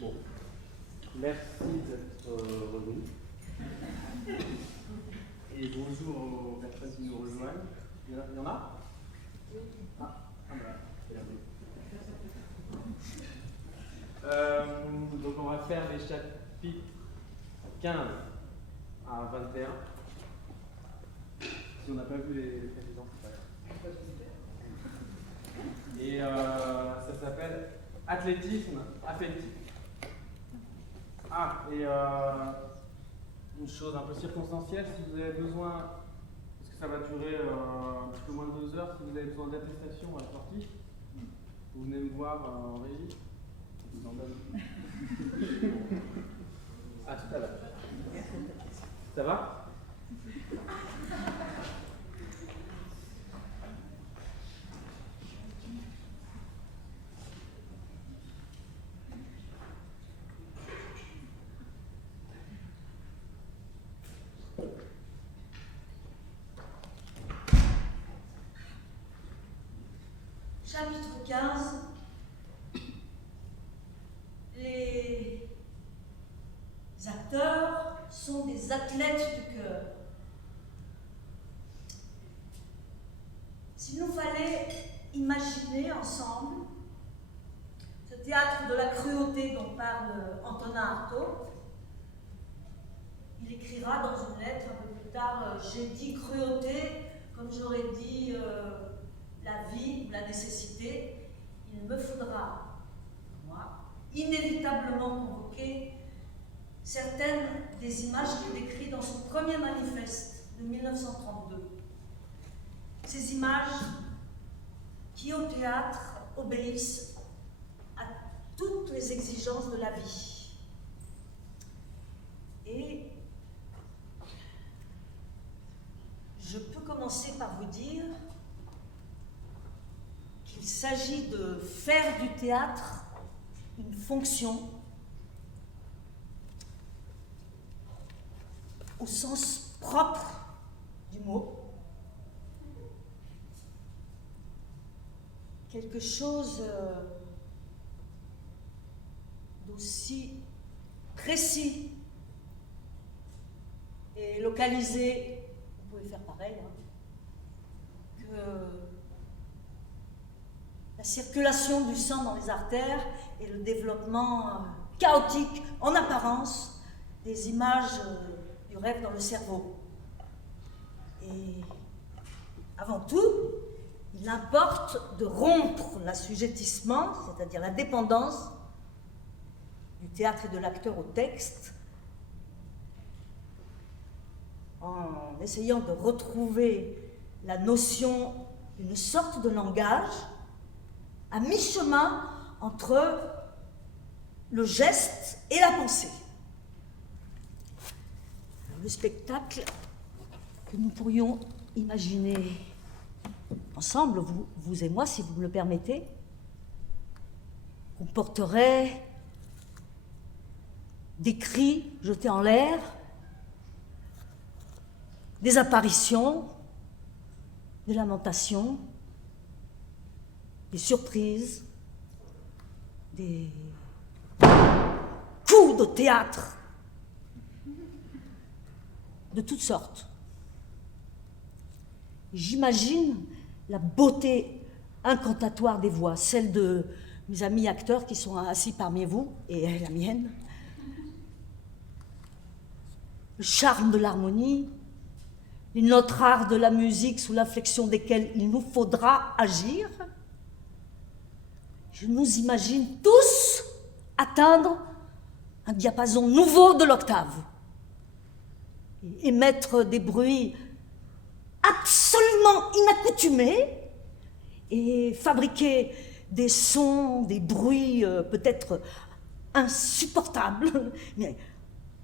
Bon, merci d'être revenu. Et bonjour aux personnes qui nous rejoignent. Il y en a? Donc on va faire les chapitres 15 à 21. Si on n'a pas vu les précédents, c'est pas grave. Et ça s'appelle athlétisme affectif. Ah, et une chose un peu circonstancielle, si vous avez besoin, parce que ça va durer un petit peu moins de 2 heures, si vous avez besoin d'attestation à la sortie, vous venez me voir en régie. Je vous en donne. À tout à l'heure. Ça va? Chapitre 15. Les acteurs sont des athlètes du cœur. S'il nous fallait imaginer ensemble ce théâtre de la cruauté dont parle Antonin Artaud, il écrira dans une lettre un peu plus tard « J'ai dit cruauté comme j'aurais dit la vie ou la nécessité, il me faudra, moi, inévitablement convoquer certaines des images qu'il décrit dans son premier manifeste de 1932. Ces images qui, au théâtre, obéissent à toutes les exigences de la vie. Et je peux commencer par vous dire qu'il s'agit de faire du théâtre une fonction au sens propre du mot, quelque chose d'aussi précis et localisé, vous pouvez faire pareil, que la circulation du sang dans les artères et le développement chaotique, en apparence, des images du rêve dans le cerveau. Et avant tout, il importe de rompre l'assujettissement, c'est-à-dire la dépendance du théâtre et de l'acteur au texte, en essayant de retrouver la notion d'une sorte de langage à mi-chemin entre le geste et la pensée. Le spectacle que nous pourrions imaginer ensemble, vous et moi, si vous me le permettez, comporterait des cris jetés en l'air, des apparitions, des lamentations, des surprises, des coups de théâtre de toutes sortes. J'imagine la beauté incantatoire des voix, celle de mes amis acteurs qui sont assis parmi vous, et la mienne, le charme de l'harmonie, les notes rares de la musique sous l'inflexion desquelles il nous faudra agir. Je nous imagine tous atteindre un diapason nouveau de l'octave, et émettre des bruits absolument inaccoutumés et fabriquer des sons, des bruits peut-être insupportables, mais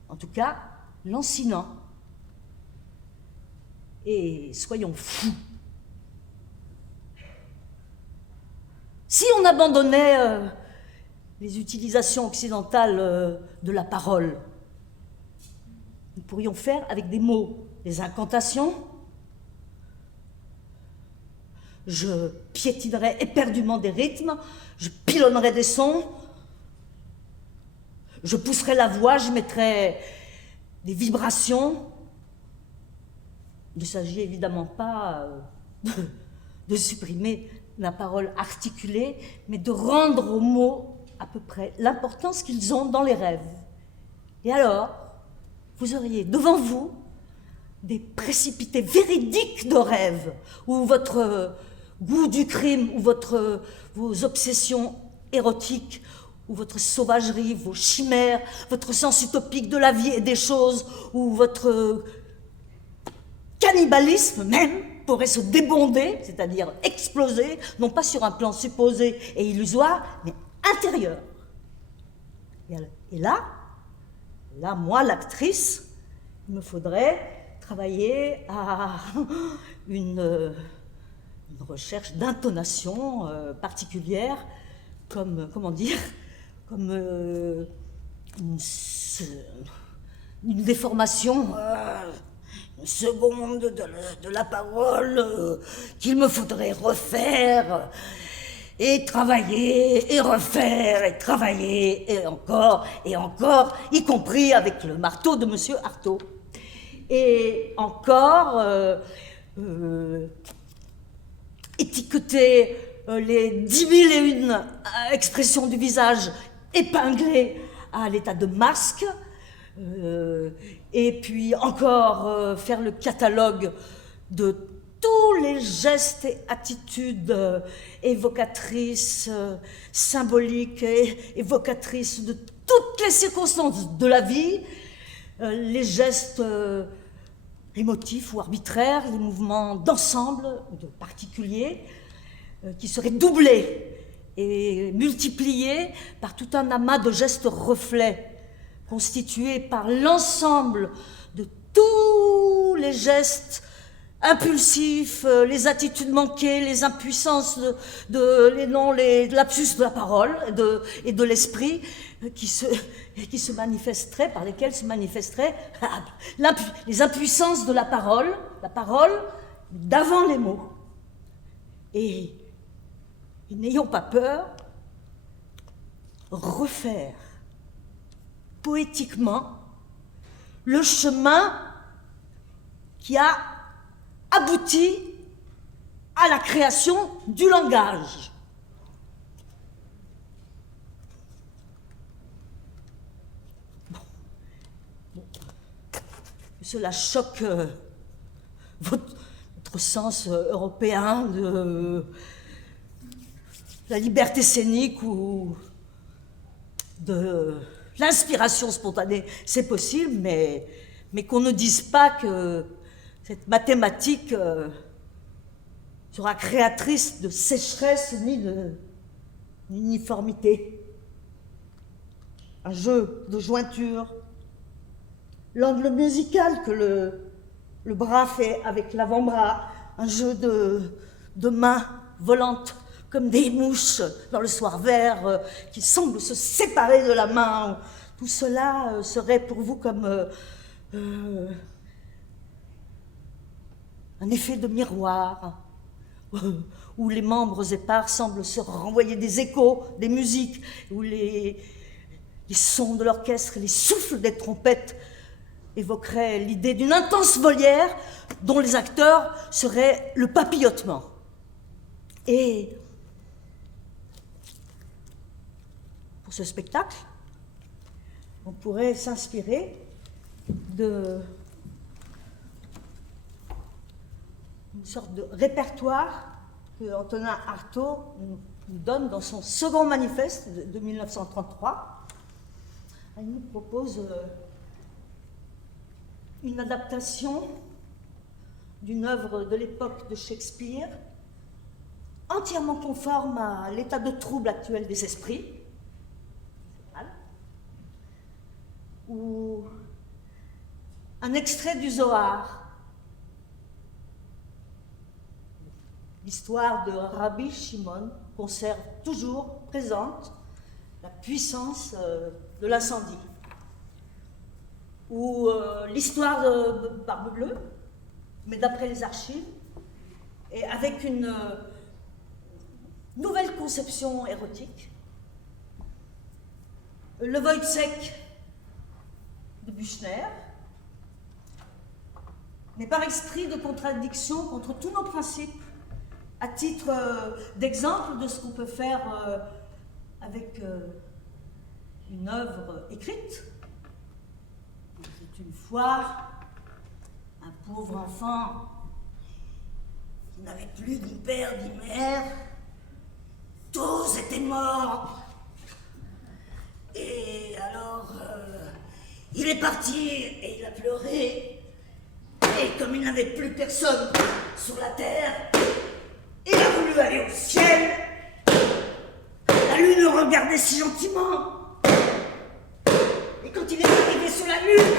en tout cas lancinants. Et soyons fous. Si on abandonnait les utilisations occidentales de la parole, nous pourrions faire avec des mots, des incantations. Je piétinerais éperdument des rythmes, je pilonnerais des sons, je pousserais la voix, je mettrais des vibrations. Il ne s'agit évidemment pas de supprimer la parole articulée, mais de rendre aux mots à peu près l'importance qu'ils ont dans les rêves. Et alors, vous auriez devant vous des précipités véridiques de rêves, où votre goût du crime, ou vos obsessions érotiques, ou votre sauvagerie, vos chimères, votre sens utopique de la vie et des choses, ou votre cannibalisme même pourrait se débonder, c'est-à-dire exploser, non pas sur un plan supposé et illusoire, mais intérieur. Et là, moi, l'actrice, il me faudrait travailler à une recherche d'intonation particulière, comme, comment dire, comme une déformation, une seconde de la parole qu'il me faudrait refaire et travailler et refaire et travailler et encore, y compris avec le marteau de Monsieur Artaud. Et encore étiqueter les 10 001 expressions du visage épinglées à l'état de masque, et puis encore faire le catalogue de tous les gestes et attitudes évocatrices, symboliques et évocatrices de toutes les circonstances de la vie, les gestes émotifs ou arbitraires, les mouvements d'ensemble ou de particuliers, qui seraient doublés et multipliés par tout un amas de gestes reflets, constitués par l'ensemble de tous les gestes impulsifs, les attitudes manquées, les impuissances, les lapsus de la parole et de l'esprit qui se manifesteraient, par lesquels se manifesteraient les impuissances de la parole d'avant les mots. Et n'ayons pas peur, refaire poétiquement le chemin qui a abouti à la création du langage. Cela choque votre sens européen de la liberté scénique ou de l'inspiration spontanée. C'est possible, mais qu'on ne dise pas que cette mathématique sera créatrice de sécheresse ni d'uniformité. Un jeu de jointure, l'angle musical que le bras fait avec l'avant-bras, un jeu de mains volantes comme des mouches dans le soir vert qui semblent se séparer de la main. Tout cela serait pour vous comme un effet de miroir où les membres épars semblent se renvoyer des échos, des musiques, où les sons de l'orchestre et les souffles des trompettes évoqueraient l'idée d'une intense volière dont les acteurs seraient le papillotement. Et pour ce spectacle, on pourrait s'inspirer d'une sorte de répertoire que Antonin Artaud nous donne dans son second manifeste de 1933. Il nous propose une adaptation d'une œuvre de l'époque de Shakespeare, entièrement conforme à l'état de trouble actuel des esprits, ou un extrait du Zohar, l'histoire de Rabbi Shimon conserve toujours présente la puissance de l'incendie, ou l'histoire de Barbe Bleue, mais d'après les archives, et avec une nouvelle conception érotique, le Wojciech de Büchner, mais par esprit de contradiction contre tous nos principes, à titre d'exemple de ce qu'on peut faire avec une œuvre écrite. C'est une fois un pauvre enfant qui n'avait plus ni père ni mère, tous étaient morts. Et alors, il est parti et il a pleuré. Et comme il n'avait plus personne sur la terre, il a voulu aller au ciel. La lune le regardait si gentiment. Et quand il est arrivé sur la lune,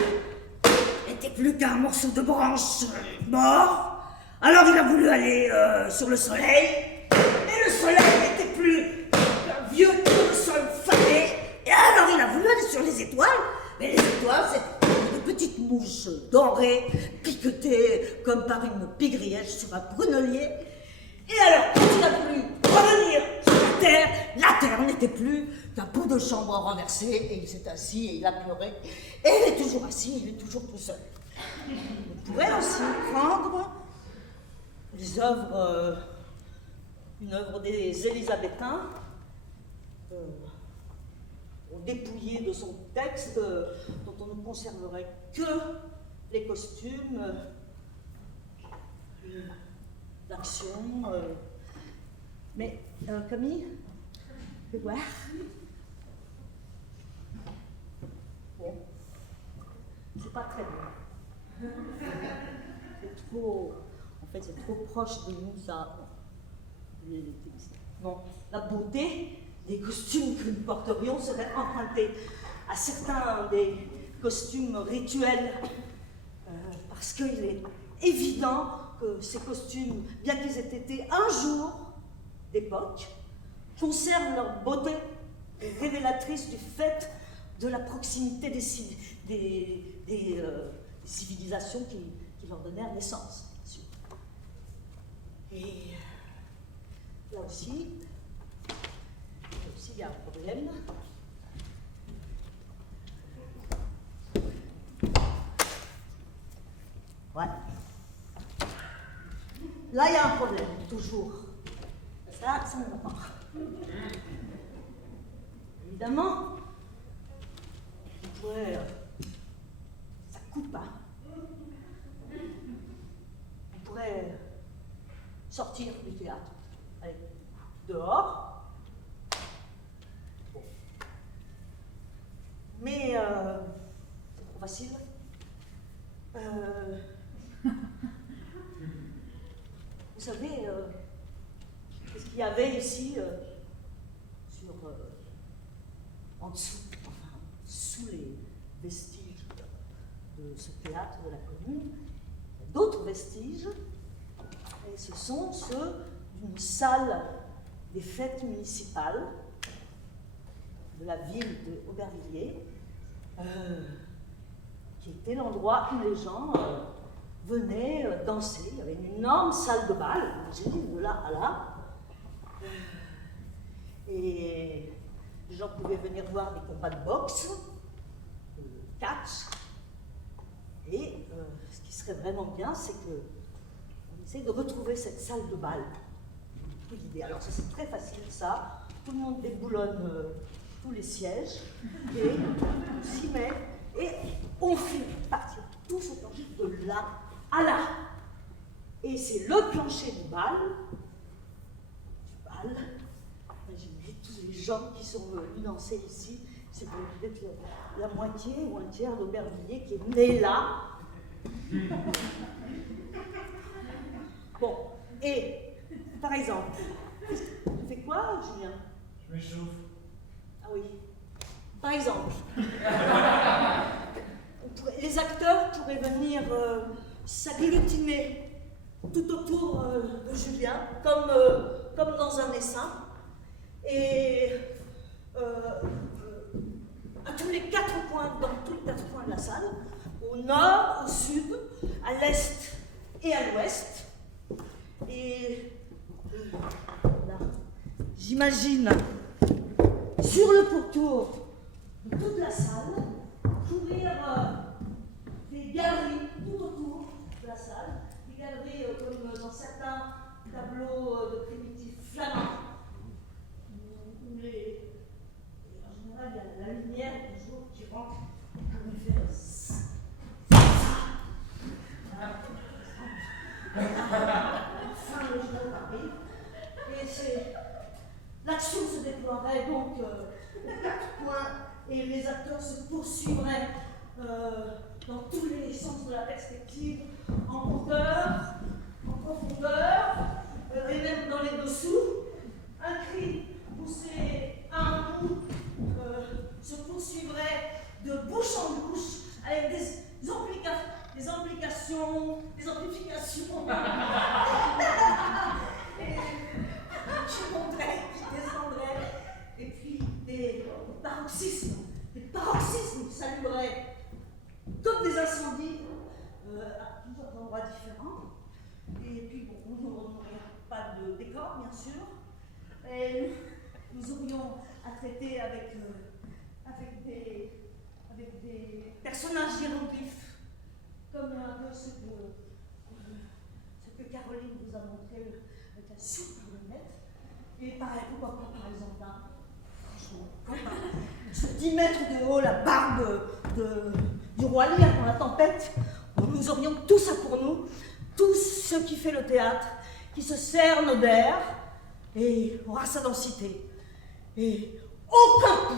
il n'était plus qu'un morceau de branche mort. Alors il a voulu aller sur le soleil. Et le soleil n'était plus qu'un vieux tournesol fané. Et alors il a voulu aller sur les étoiles. Mais les étoiles, c'est de petites mouches dorées, piquetées comme par une pigriège sur un prunellier. Et alors, quand il a voulu revenir sur la terre n'était plus qu'un pot de chambre renversé, et il s'est assis et il a pleuré. Et il est toujours assis, il est toujours tout seul. On pourrait aussi prendre les œuvres, une œuvre des Élisabétains, dépouillée de son texte, dont on ne conserverait que les costumes, l'action. Mais Camille, fais voir. Bon, c'est pas très bien. C'est trop, en fait, c'est trop proche de nous, ça. Non, la beauté des costumes que nous porterions serait empruntée à certains des costumes rituels, parce qu'il est évident que ces costumes, bien qu'ils aient été un jour d'époque, conservent leur beauté révélatrice du fait de la proximité des civilisations qui leur donnèrent naissance, bien sûr. Et là aussi, il y a un problème. Ouais. Là, il y a un problème, toujours. Ça ne va pas. Évidemment, ça coupe pas. dehors. Bon. Mais c'est trop facile. Vous savez, ce qu'il y avait ici, en dessous, enfin, sous les vestiges de ce théâtre de la Commune, il y a d'autres vestiges, et ce sont ceux d'une salle des fêtes municipales de la ville de Aubervilliers, qui était l'endroit où les gens venaient danser. Il y avait une énorme salle de bal, imaginez, de là à là. Et les gens pouvaient venir voir des combats de boxe, de catch. Et ce qui serait vraiment bien, c'est qu'on essaie de retrouver cette salle de bal. C'est l'idée. Alors ça, c'est très facile, ça. Tout le monde déboulonne tous les sièges et on s'y met. Et on fait partir tout ce plancher de là à là. Et c'est le plancher du bal. Imaginez tous les gens qui sont venus danser ici. C'est peut-être la moitié ou un tiers d'Aubervilliers qui est né là. Bon, et par exemple, tu fais quoi, Julien? Je m'échauffe. Ah oui. Par exemple, les acteurs pourraient venir s'agglutiner tout autour de Julien, comme dans un essaim, et à tous les quatre coins, dans tous les quatre coins de la salle, au nord, au sud, à l'est et à l'ouest. Et là, j'imagine sur le pourtour de toute la salle, courir des galeries tout autour de la salle, des galeries comme dans certains tableaux de primitifs flamands, où en général, il y a la lumière du jour qui rentre pour nous faire enfin, le jour arrive, et l'action se déploierait donc aux quatre coins, et les acteurs se poursuivraient dans tous les sens de la perspective, en hauteur, en profondeur, et même dans les dessous. Un cri poussé à un bout se poursuivrait de bouche en bouche avec des amplifications, qui monteraient, qui descendraient, et puis des paroxysmes s'allumeraient comme des incendies à plusieurs endroits différents. Et puis bon, nous n'aurions pas de décor, bien sûr. Et nous aurions à traiter avec des personnages hiéroglyphes, comme un peu ce que Caroline vous a montré avec la super lunette. Et pareil, pourquoi pas, par exemple, là, franchement, sur 10 mètres de haut, la barbe du roi Lear dans la tempête, nous aurions tout ça pour nous, tout ce qui fait le théâtre, qui se cerne d'air et aura sa densité. Et aucun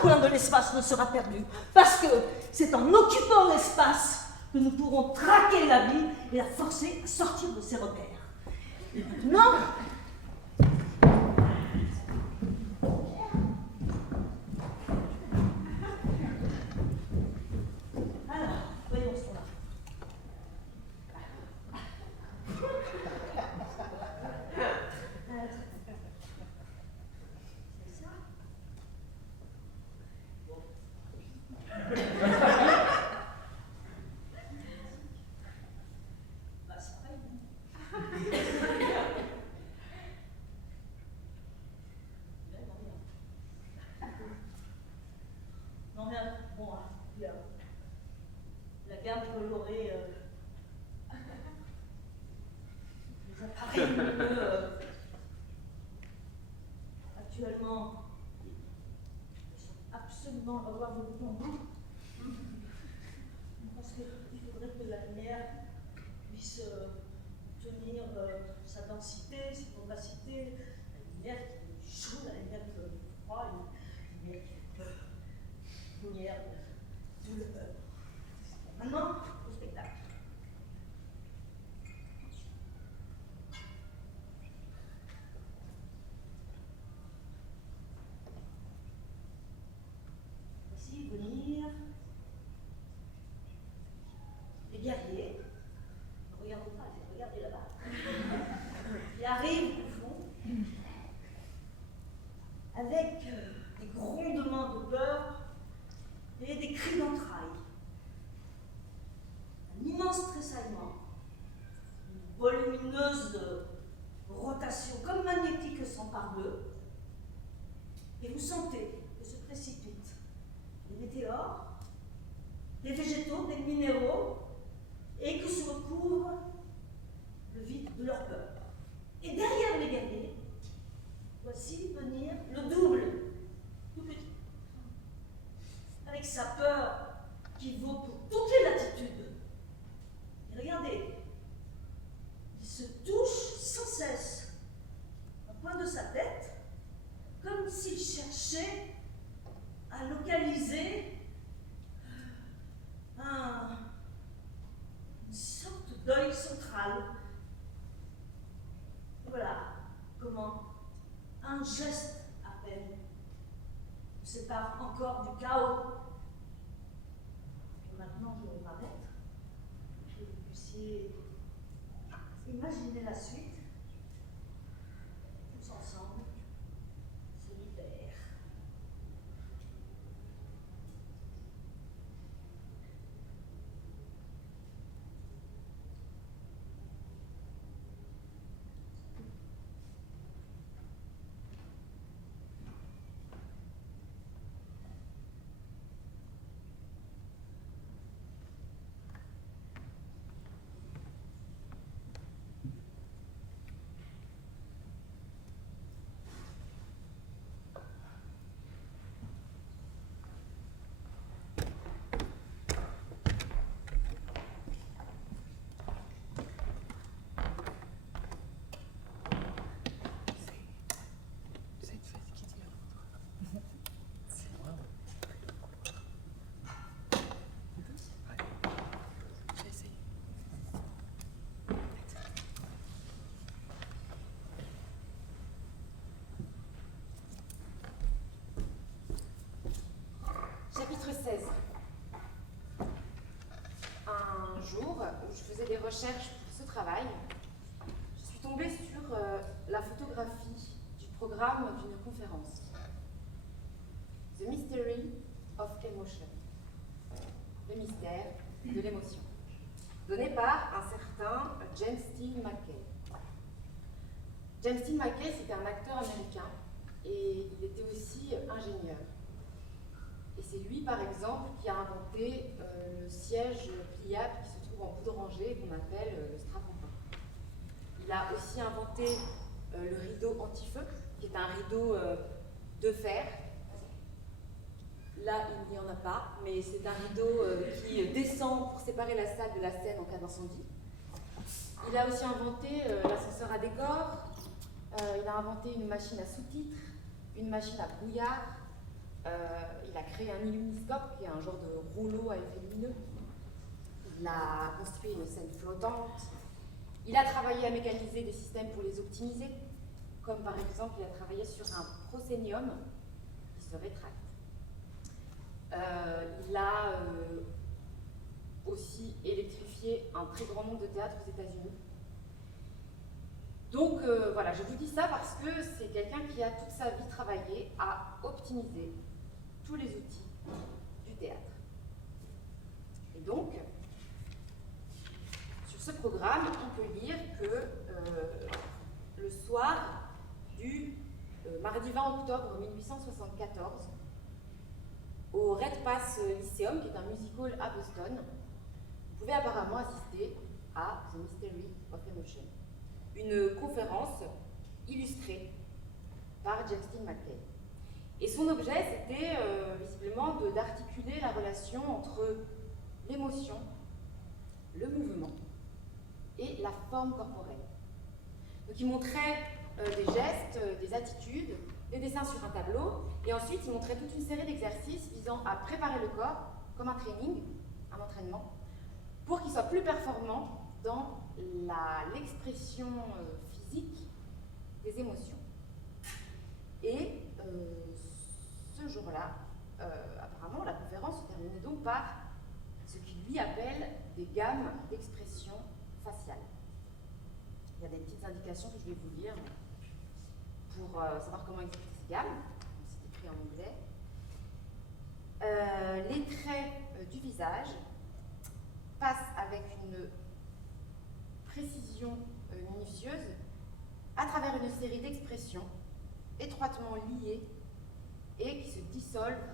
point de l'espace ne sera perdu, parce que c'est en occupant l'espace que nous pourrons traquer la vie et la forcer à sortir de ses repères. Et maintenant, voyons ce qu'on a. C'est ça. Bon. Bah, c'est pareil. Non, mais bon, la gamme colorée, les appareils lumineux, actuellement, ils sont absolument à avoir de bout en bout. Parce qu'il faudrait que la lumière puisse tenir sa densité, si on va opacité, la lumière qui est chaude, la lumière qui est froide, la lumière qui fait peur, la lumière de douleur. Maintenant, au spectacle. Voici venir les guerriers. Ne regardez pas, regardez là-bas. Ils arrivent au fond avec des grondements de peur et des cris d'entrailles. Un immense tressaillement, une volumineuse rotation comme magnétique s'empare d'eux, et vous sentez que se précipitent des météores, des végétaux, des minéraux, et que se recouvre le vide de leur peur. Et derrière les guerriers, voici venir le double, tout petit, avec sa peur qui vaut pour toutes les latitudes. Et regardez, il se touche sans cesse un point de sa tête, comme s'il cherchait à localiser une sorte d'œil central. Et voilà comment un geste à peine nous sépare encore du chaos. Et maintenant, je vais m'arrêter, que vous puissiez imaginer la suite, tous ensemble, solidaires. Chapitre 16. Un jour où je faisais des recherches pour ce travail, je suis tombée sur la photographie du programme d'une conférence. The Mystery of Emotion. Le mystère de l'émotion. Donné par un certain James Steele MacKay. James Steele MacKay, c'était un acteur américain et il était aussi ingénieur. Et c'est lui, par exemple, qui a inventé le siège pliable qui se trouve en bout de rangée, qu'on appelle le strapontin. Il a aussi inventé le rideau anti-feu, qui est un rideau de fer. Là, il n'y en a pas, mais c'est un rideau qui descend pour séparer la salle de la scène en cas d'incendie. Il a aussi inventé l'ascenseur à décor. Il a inventé une machine à sous-titres, une machine à brouillard. Il a créé un illuminiscope, qui est un genre de rouleau à effet lumineux. Il a construit une scène flottante. Il a travaillé à mécaniser des systèmes pour les optimiser, comme par exemple, il a travaillé sur un proscénium qui se rétracte. Il a aussi électrifié un très grand nombre de théâtres aux États-Unis. Donc voilà, je vous dis ça parce que c'est quelqu'un qui a toute sa vie travaillé à optimiser tous les outils du théâtre. Et donc, sur ce programme, on peut lire que le soir du mardi 20 octobre 1874, au Red Pass Lyceum, qui est un music hall à Boston, vous pouvez apparemment assister à The Mystery of Emotion, une conférence illustrée par James Steele MacKay. Et son objet, c'était visiblement d'articuler la relation entre l'émotion, le mouvement et la forme corporelle. Donc il montrait des gestes, des attitudes, des dessins sur un tableau, et ensuite il montrait toute une série d'exercices visant à préparer le corps, comme un training, un entraînement, pour qu'il soit plus performant dans l'expression physique des émotions. Et ce jour-là, apparemment, la conférence se terminait donc par ce qu'il lui appelle des gammes d'expression faciale. Il y a des petites indications que je vais vous lire pour savoir comment expliquer ces gammes. C'est écrit en anglais. Les traits du visage passent avec une précision minutieuse à travers une série d'expressions étroitement liées et qui se dissolvent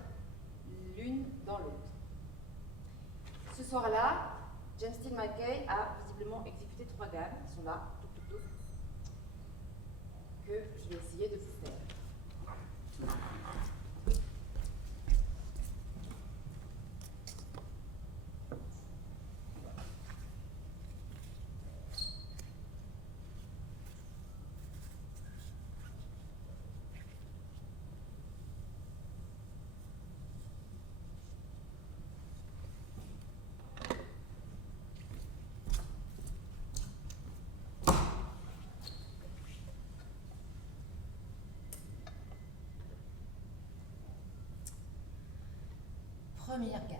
l'une dans l'autre. Ce soir-là, James Steele McKay a visiblement exécuté 3 gammes qui sont là, que je vais essayer de vous faire. Première gamme.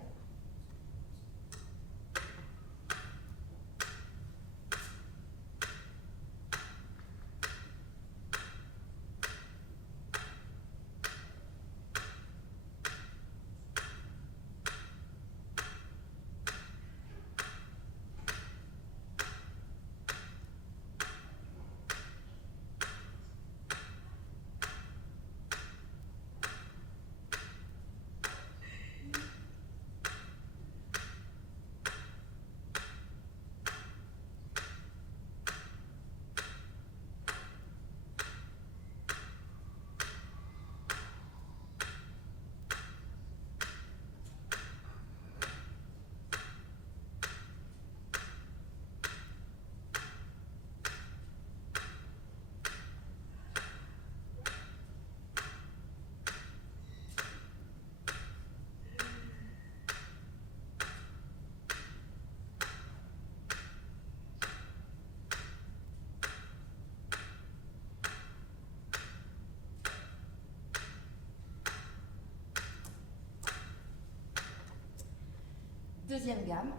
Deuxième gamme.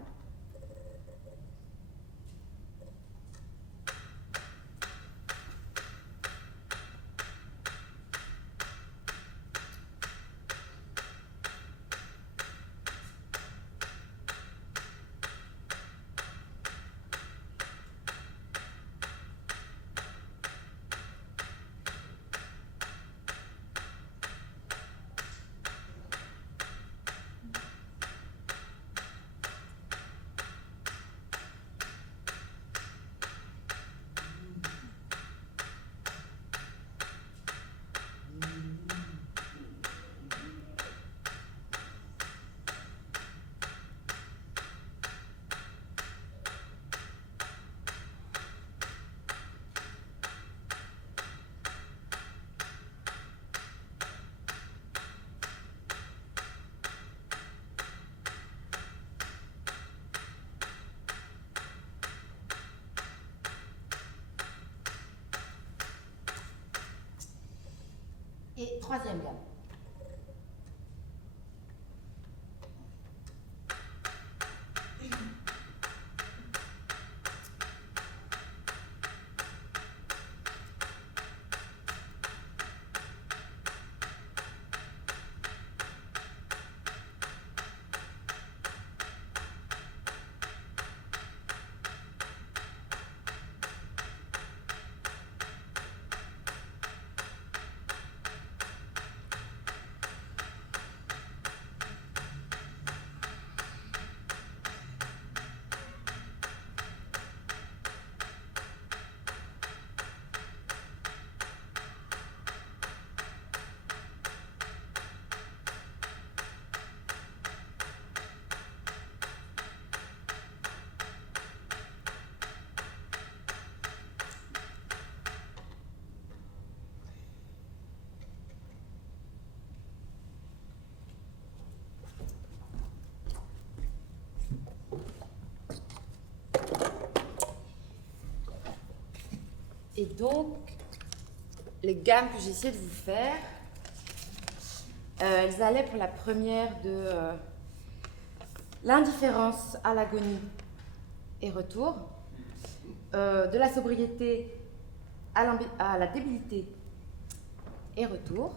Et troisième gamme. Et donc, les gammes que j'ai essayé de vous faire, elles allaient pour la première de l'indifférence à l'agonie et retour, de la sobriété à la débilité et retour,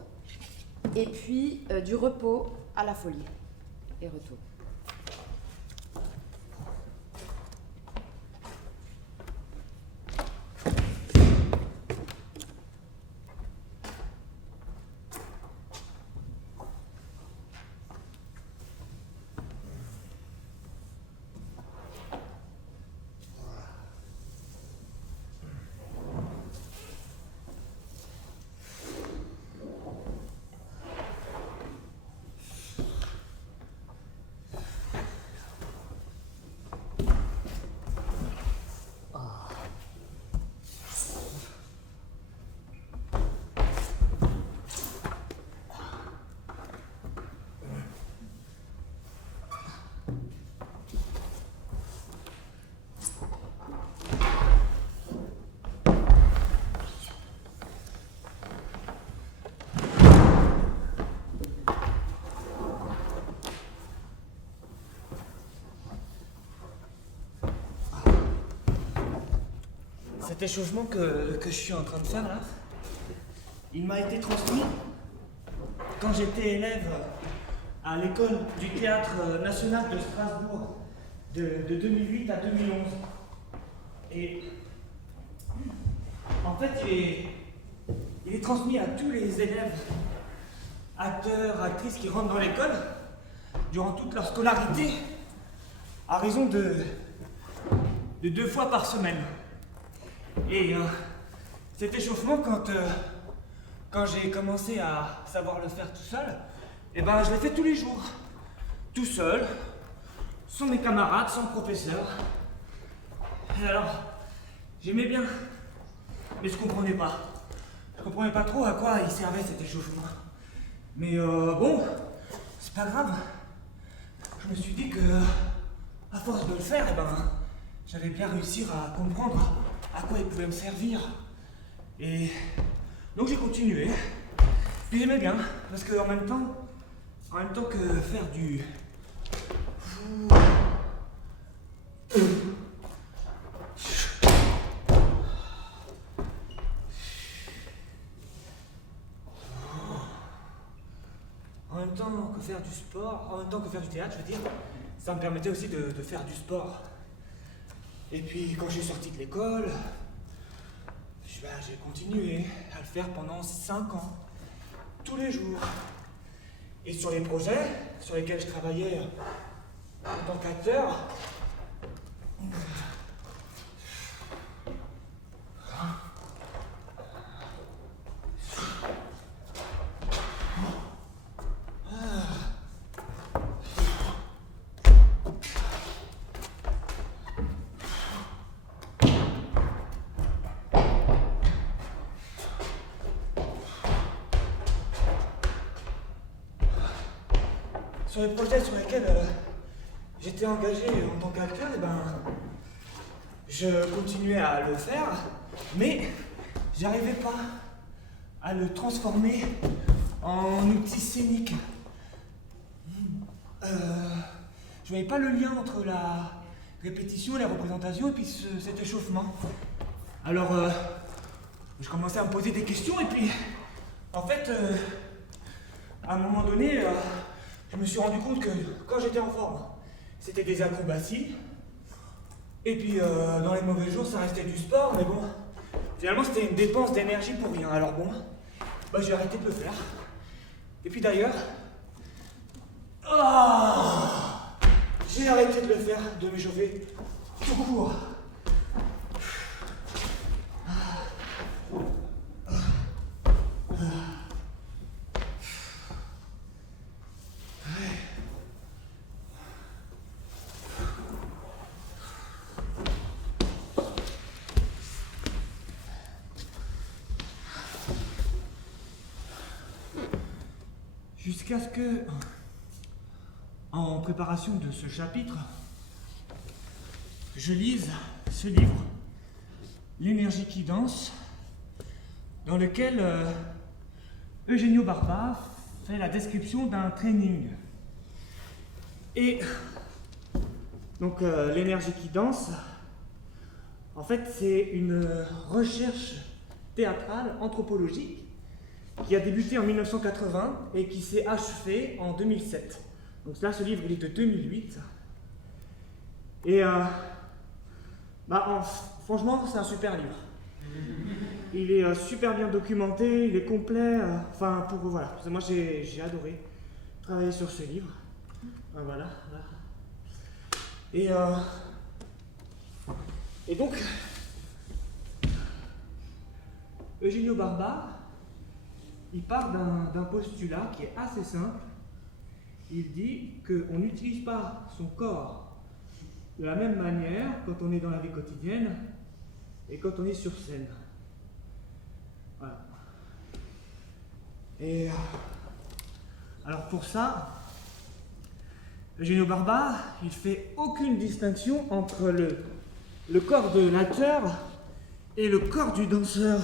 et puis du repos à la folie et retour. Cet échauffement que je suis en train de faire là, il m'a été transmis quand j'étais élève à l'école du Théâtre National de Strasbourg de 2008 à 2011. Et en fait, il est transmis à tous les élèves, acteurs, actrices qui rentrent dans l'école durant toute leur scolarité à raison de 2 fois par semaine. Et cet échauffement, quand j'ai commencé à savoir le faire tout seul, eh ben, je l'ai fait tous les jours. Tout seul, sans mes camarades, sans le professeur. Et alors, j'aimais bien, mais je comprenais pas. Je comprenais pas trop à quoi il servait cet échauffement. Mais bon, c'est pas grave. Je me suis dit que, à force de le faire, eh ben, j'allais bien réussir à comprendre à quoi il pouvait me servir. Et donc j'ai continué. Puis j'aimais bien, parce que en même temps que faire du... En même temps que faire du sport, en même temps que faire du théâtre, je veux dire, ça me permettait aussi de faire du sport. Et puis quand j'ai sorti de l'école, j'ai continué à le faire pendant 5 ans, tous les jours. Et sur les projets sur lesquels je travaillais en tant qu'acteur, sur les projets sur lesquels j'étais engagé en tant qu'acteur, eh ben, je continuais à le faire, mais j'arrivais pas à le transformer en outil scénique. Je voyais pas le lien entre la répétition, les représentations et puis cet échauffement. Alors, je commençais à me poser des questions et puis, en fait, à un moment donné, je me suis rendu compte que quand j'étais en forme, c'était des acrobaties. Et puis dans les mauvais jours, ça restait du sport, mais bon, finalement c'était une dépense d'énergie pour rien. Alors bon, bah, j'ai arrêté de le faire. Et puis d'ailleurs, j'ai arrêté de le faire, de m'échauffer tout court. Jusqu'à ce que, en préparation de ce chapitre, je lise ce livre, L'énergie qui danse, dans lequel Eugenio Barba fait la description d'un training. Et donc l'énergie qui danse, en fait c'est une recherche théâtrale, anthropologique, qui a débuté en 1980 et qui s'est achevée en 2007. Donc là, ce livre, il est de 2008. Et franchement, c'est un super livre. Il est super bien documenté, il est complet. Voilà. Moi, j'ai adoré travailler sur ce livre. Voilà. Et donc, Eugenio Barba, il part d'un postulat qui est assez simple. Il dit qu'on n'utilise pas son corps de la même manière quand on est dans la vie quotidienne et quand on est sur scène. Voilà. Et alors pour ça, Eugenio Barba, il fait aucune distinction entre le corps de l'acteur et le corps du danseur.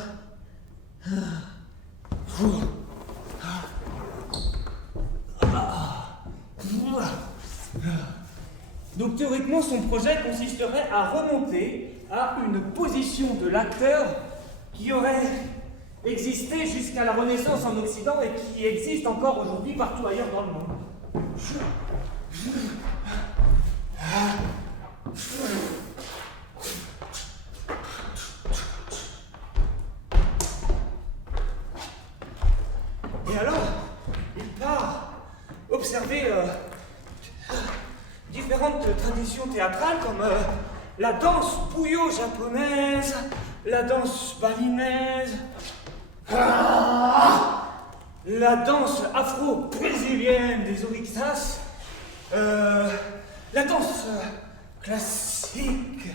Donc théoriquement, son projet consisterait à remonter à une position de l'acteur qui aurait existé jusqu'à la Renaissance en Occident et qui existe encore aujourd'hui partout ailleurs dans le monde. Et alors, il part observer différentes traditions théâtrales comme la danse puyo japonaise, la danse balinaise, la danse afro-brésilienne des Orixas, la danse classique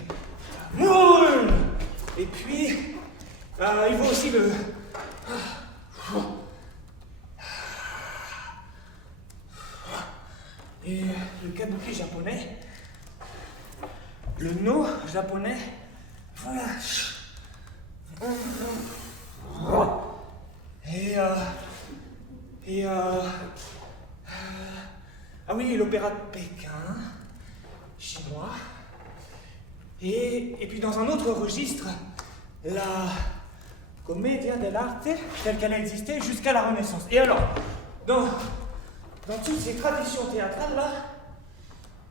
moule, et puis il voit aussi le kabuki japonais, le no japonais, voilà. Ah oui, l'opéra de Pékin, chinois. Et puis dans un autre registre, la commedia dell'arte, telle qu'elle a existé jusqu'à la Renaissance. Et alors, dans toutes ces traditions théâtrales-là,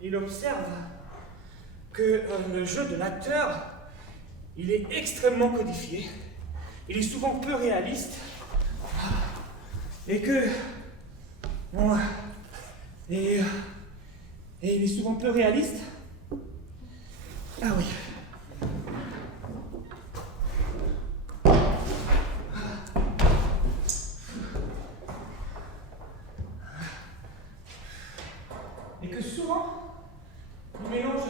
il observe que le jeu de l'acteur, il est extrêmement codifié, il est souvent peu réaliste, et que... Bon, et il est souvent peu réaliste. Ah oui. Et que souvent, il mélange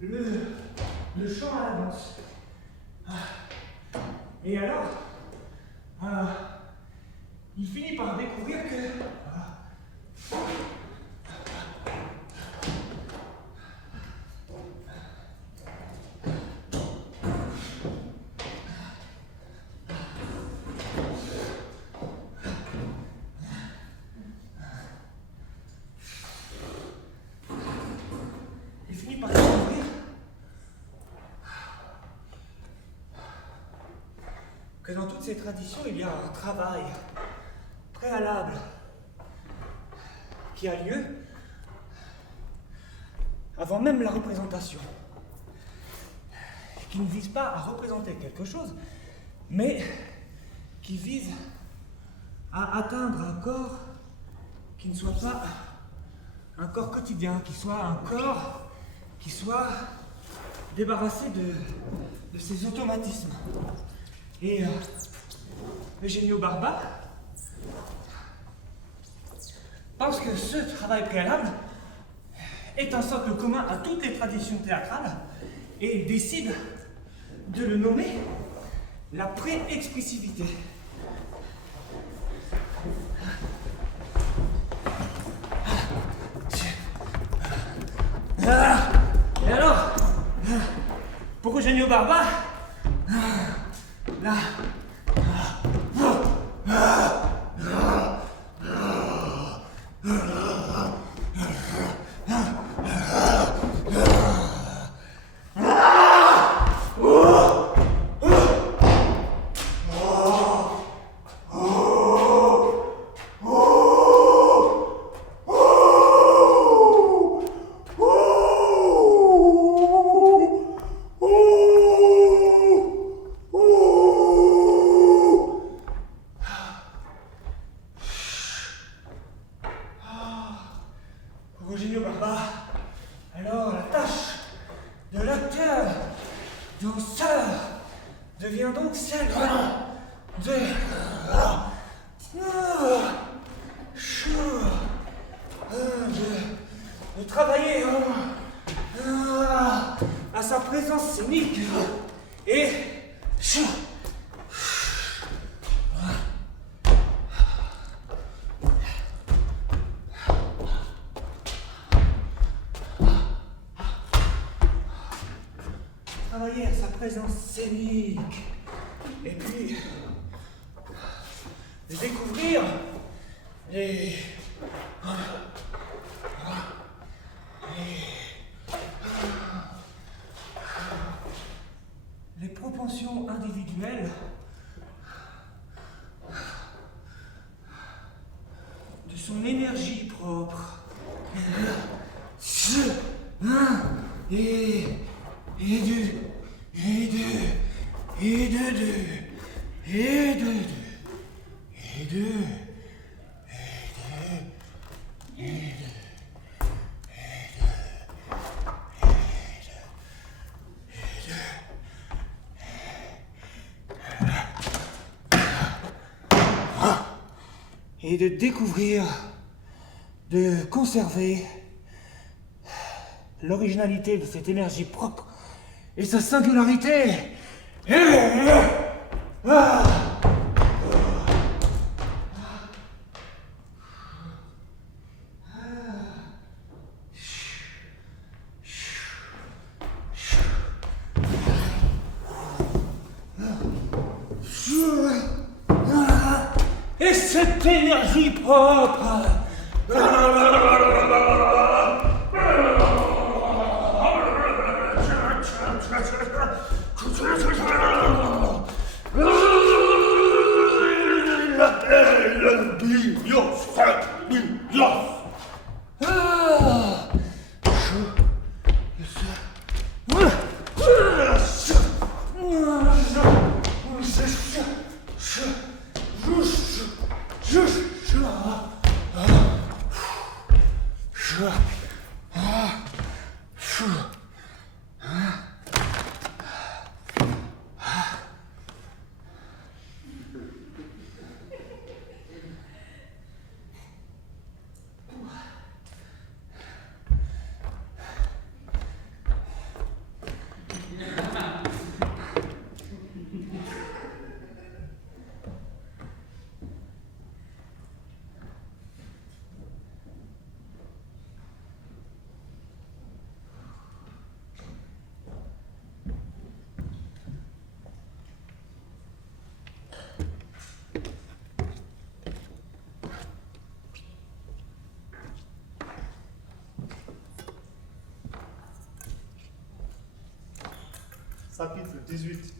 le chant à la danse. Et alors, il finit par découvrir que dans toutes ces traditions, il y a un travail préalable qui a lieu avant même la représentation, qui ne vise pas à représenter quelque chose, mais qui vise à atteindre un corps qui ne soit pas un corps quotidien, qui soit un corps qui soit débarrassé de ses automatismes. Et Eugenio Barba pense que ce travail préalable est un socle commun à toutes les traditions théâtrales et décide de le nommer la pré-expressivité. Et alors, pour Eugenio Barba, Rogelio Barba, alors la tâche de l'acteur, danseur, devient donc celle de travailler à sa présence scénique et travailler à sa présence scénique et puis de découvrir les propensions individuelles de son énergie propre et de découvrir, de conserver l'originalité de cette énergie propre et sa singularité. Et cette énergie propre Chapitre 18.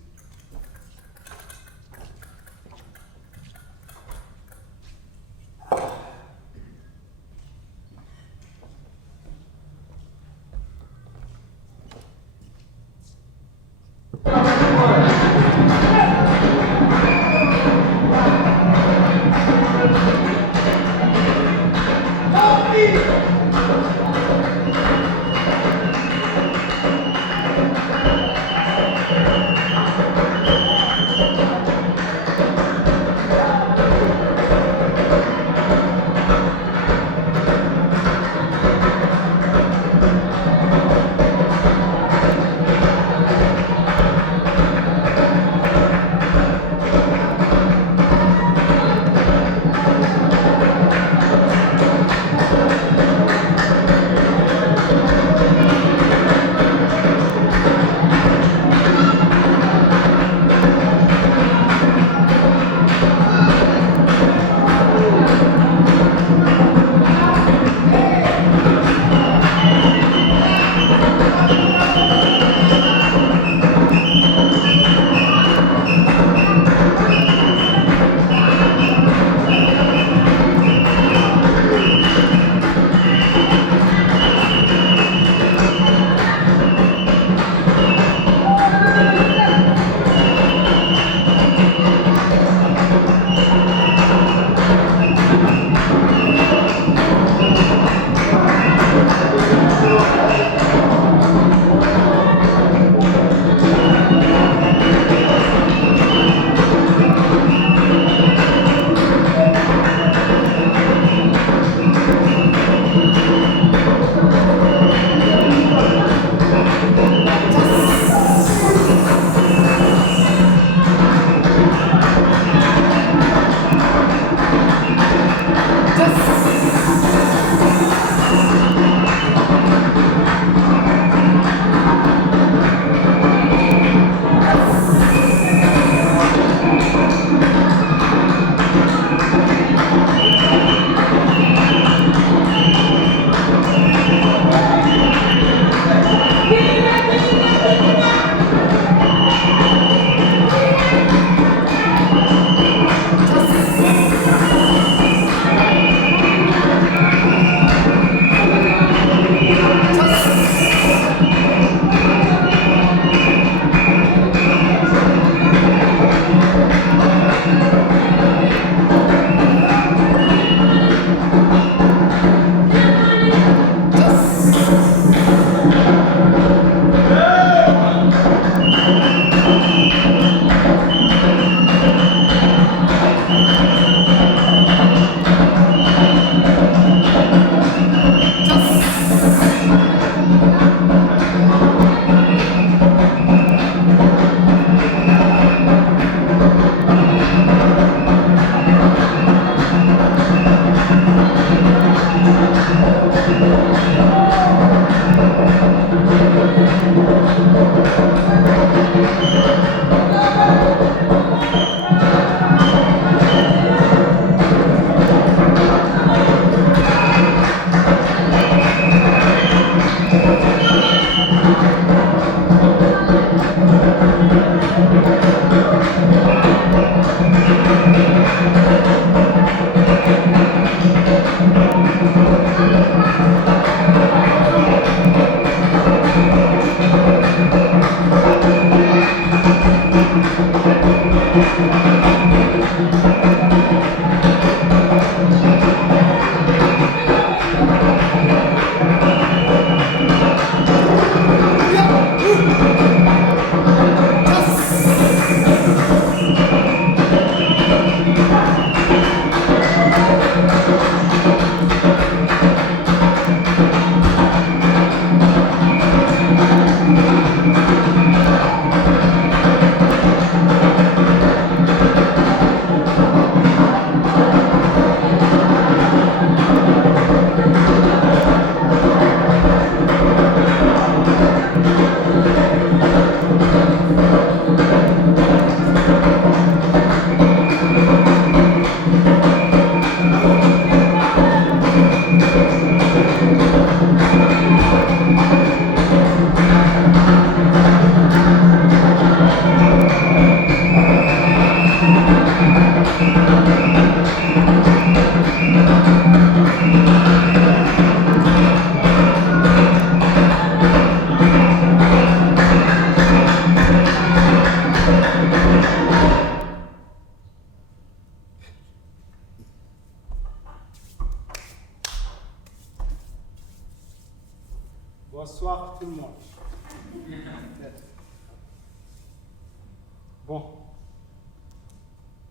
Bon,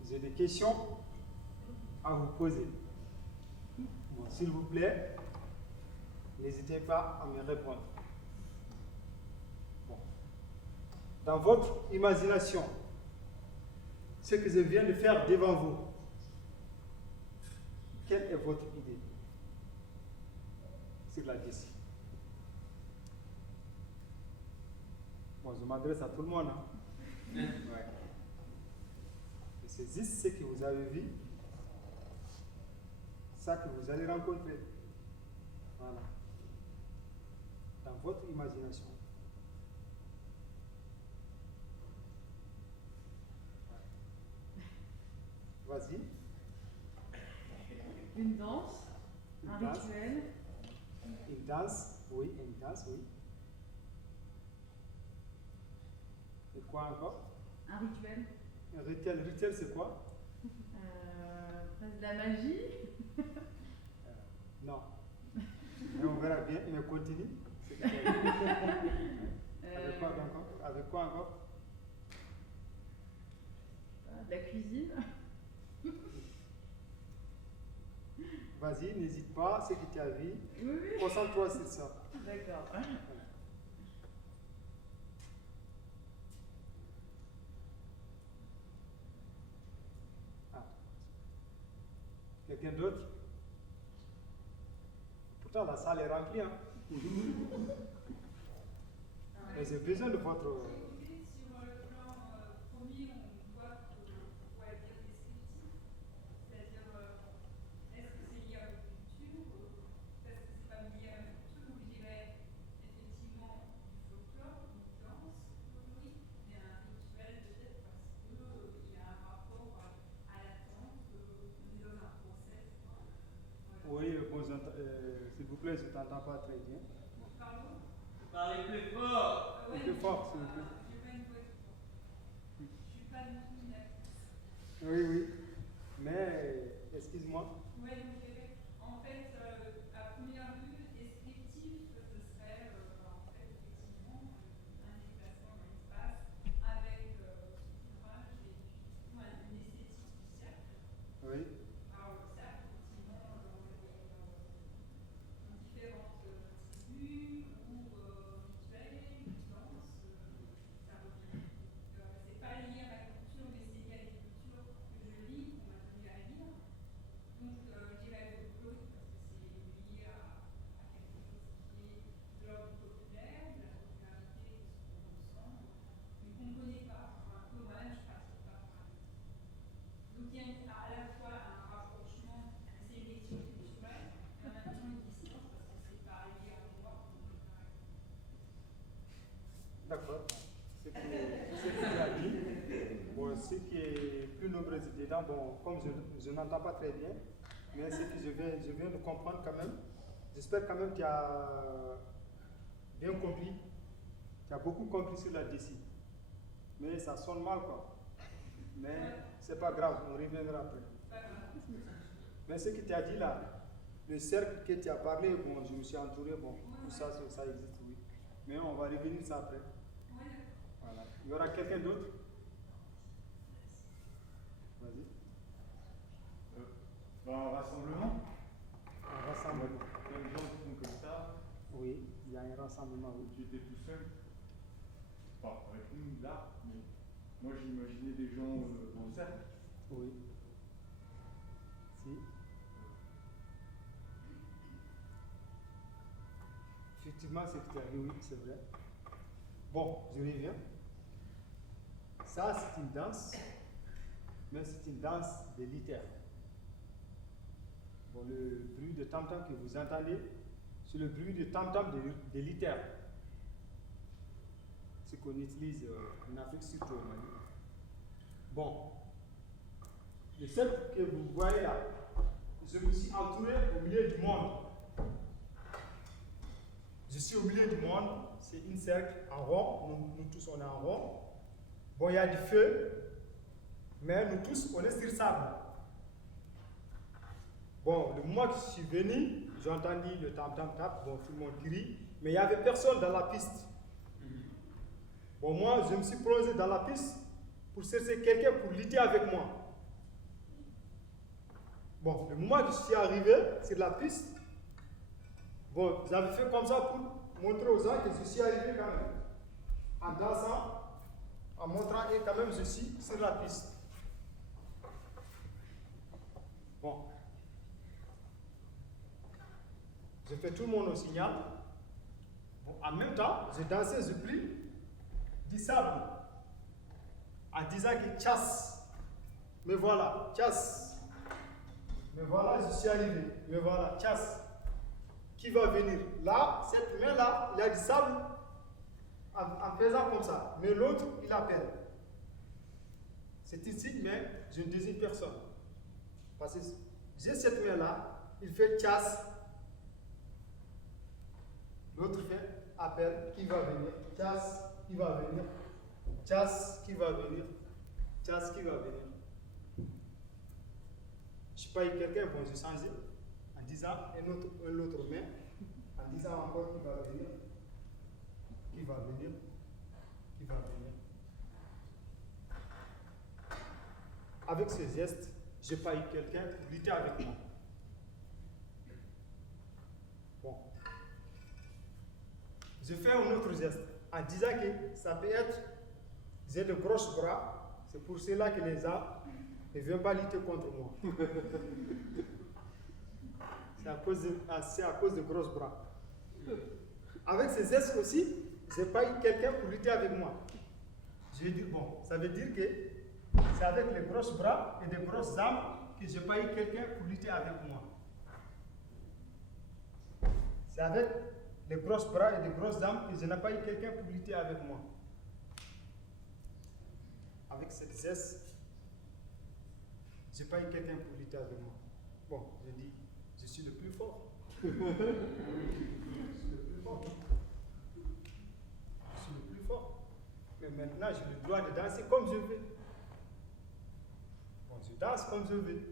j'ai des questions à vous poser. Bon, s'il vous plaît, n'hésitez pas à me répondre. Bon. Dans votre imagination, ce que je viens de faire devant vous, quelle est votre idée sur la DSI? Bon, je m'adresse à tout le monde. Hein? Ouais. Et c'est juste ce que vous avez vu, ça que vous allez rencontrer. Voilà. Dans votre imagination. Ouais. Vas-y. Une danse, Une un danse. rituel, Une danse, oui, une danse, oui. Et quoi encore? un rituel, Un rituel. Rituel, c'est quoi? presque de la magie. Non. Mais on verra bien, mais continue. C'est ce que tu as dit. Avec quoi encore? Avec quoi encore? De la cuisine. Vas-y, n'hésite pas, ce que tu as vu. Oui, oui. Concentre-toi sur ça. D'accord. Ah. Quelqu'un d'autre? Pourtant, la salle est remplie. Hein? Mais j'ai besoin de votre... Sur le plan premier, on voit qu'on pourrait dire descriptif, c'est-à-dire est-ce que c'est lié à votre culture, est-ce que c'est pas lié à votre culture, ou je dirais effectivement du folklore, une danse folklorique, mais un rituel peut-être parce qu'il y a un rapport à l'attente, on est dans un process. Voilà. Oui, bon, s'il vous plaît, je ne t'entends pas très bien. Pardon? Parlez plus fort. Ouais, Plus fort, s'il vous plaît. j'ai pas une voix qui porte. Je suis pas du tout une actrice. Oui, oui. Mais, excuse-moi. Oui, en fait, à première vue, descriptif, ce serait en fait effectivement un déplacement dans l'espace avec ouvrage et une esthétique du cercle. Oui. Alors le cercle, effectivement, dans différentes tribus ou rituels, une danse, ça revient. C'est pas lié à ma culture, mais c'est lié à des cultures que je lis, qu'on m'a donné à lire. Donc, je dirais folklorique parce que c'est lié à quelque chose qui est de l'ordre du populaire, de la popularité, de ce qu'on ressent, mais qu'on ne connaît pas. Enfin, un peu moi, je ne pratique pas. Donc, il y a à la fois un rapprochement, c'est une lecture culturelle, mais en même temps une distance parce que c'est pas lié à moi. D'accord. Ce que tu as dit, bon, ce qui est plus nombreux dedans, bon, comme je n'entends pas très bien, mais ce que je viens de comprendre quand même, j'espère quand même que tu as bien compris, tu as beaucoup compris sur la DC. Mais ça sonne mal, quoi. Mais c'est pas grave, on reviendra après. Mais ce que tu as dit là, le cercle que tu as parlé, bon, je me suis entouré, bon, tout ça, ça existe, oui. Mais on va revenir ça après. Voilà. Il y aura quelqu'un d'autre? Vas-y. Un rassemblement. Un rassemblement. Plein de gens qui font comme ça. Oui, il y a un rassemblement, oui. Tu étais tout seul. Enfin, avec nous là, mais moi j'imaginais des gens en cercle. Oui. Si. Effectivement, c'est que tu as dit, oui, c'est vrai. Bon, je reviens. Ça, c'est une danse, mais c'est une danse de littère. Bon, le bruit de tam-tam que vous entendez, c'est le bruit de tam-tam de littère. Ce qu'on utilise en Afrique, surtout au Mali. Bon, le cercle que vous voyez là, je me suis entouré au milieu du monde. Je suis au milieu du monde, c'est une cercle en rond, nous tous on est en rond. Bon, il y a du feu, mais nous tous on est sur sable. Bon, le moment que je suis venu, j'ai entendu le tam-tam tap, bon, tout le monde crie, mais il n'y avait personne dans la piste. Bon, moi, je me suis plongé dans la piste pour chercher quelqu'un pour lutter avec moi. Bon, le moment que je suis arrivé sur la piste, bon, j'avais fait comme ça pour montrer aux gens que je suis arrivé quand même. En dansant, en montrant et quand même je suis sur la piste. Bon. Je fais tout le monde au signal. Bon, en même temps, je dansais, je pris du sable en disant que chasse. Mais voilà, chasse. Mais voilà, je suis arrivé. Mais voilà, chasse. Qui va venir? Là, cette main-là, il y a du sable en faisant comme ça. Mais l'autre, il appelle. C'est ici, mais je ne désigne personne. Parce que j'ai cette main-là, il fait chasse. L'autre fait appel, qui va venir? Chasse, qui va venir? Chasse, qui va venir? Chasse, qui va venir? Je suis pas eu quelqu'un, bon, j'ai changé en disant un autre main, en disant encore qui va venir, qui va venir, qui va venir. Avec ce geste, je n'ai pas eu quelqu'un pour lutter avec moi. Bon. Je fais un autre geste en disant que ça peut être, j'ai de gros bras, c'est pour cela que les gens ne viennent pas lutter contre moi. C'est à cause de gros bras. Avec ces gestes aussi, je n'ai pas eu quelqu'un pour lutter avec moi. Je vais dire, bon, ça veut dire que c'est avec les gros bras et des grosses armes que je n'ai pas eu quelqu'un pour lutter avec moi. C'est avec les grosses bras et des grosses armes que je n'ai pas eu quelqu'un pour lutter avec moi. Avec cette geste, je n'ai pas eu quelqu'un pour lutter avec moi. Bon, je dis, je suis le plus fort. Je suis le plus fort. Je suis le plus fort. Mais maintenant, j'ai le droit de danser comme je veux. Bon, je danse comme je veux.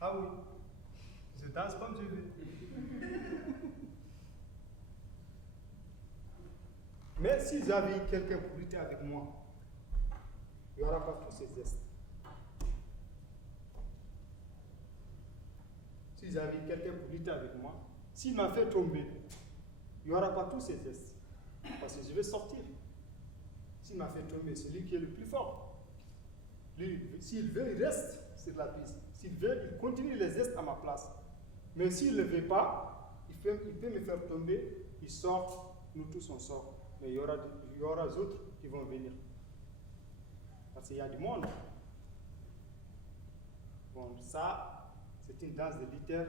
Ah oui, je danse comme je veux. Mais si j'avais eu quelqu'un pour lutter avec moi, il n'y aura pas tous ces gestes. Si j'avais eu quelqu'un pour lutter avec moi, s'il m'a fait tomber, il n'y aura pas tous ces gestes. Parce que je vais sortir. S'il m'a fait tomber, c'est lui qui est le plus fort. Lui, s'il veut, il reste sur la piste. S'il veut, il continue les gestes à ma place. Mais s'il ne le veut pas, il peut me faire tomber, il sort, nous tous on sort. Mais il y aura d'autres qui vont venir. Parce qu'il y a du monde. Bon, ça, c'est une danse de lutteurs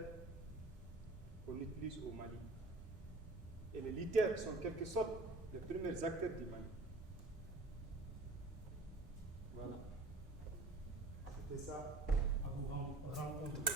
qu'on utilise au Mali. Et les lutteurs sont en quelque sorte les premiers acteurs du Mali. Voilà. C'était ça à vous rencontrer.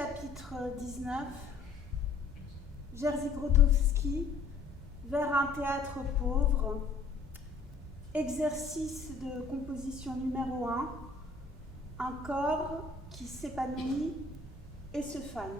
Chapitre 19. Jerzy Grotowski, vers un théâtre pauvre. Exercice de composition numéro 1. Un corps qui s'épanouit et se fane.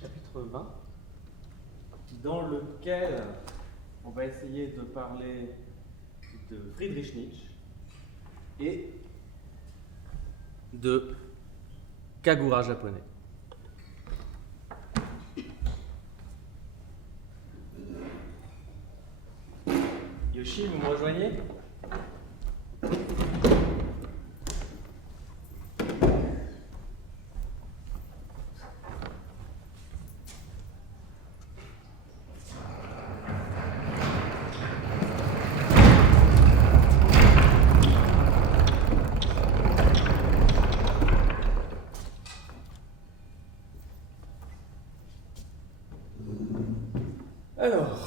Chapitre 20, dans lequel on va essayer de parler de Friedrich Nietzsche et de Kagura japonais. Yoshi, vous me rejoignez ? Alors,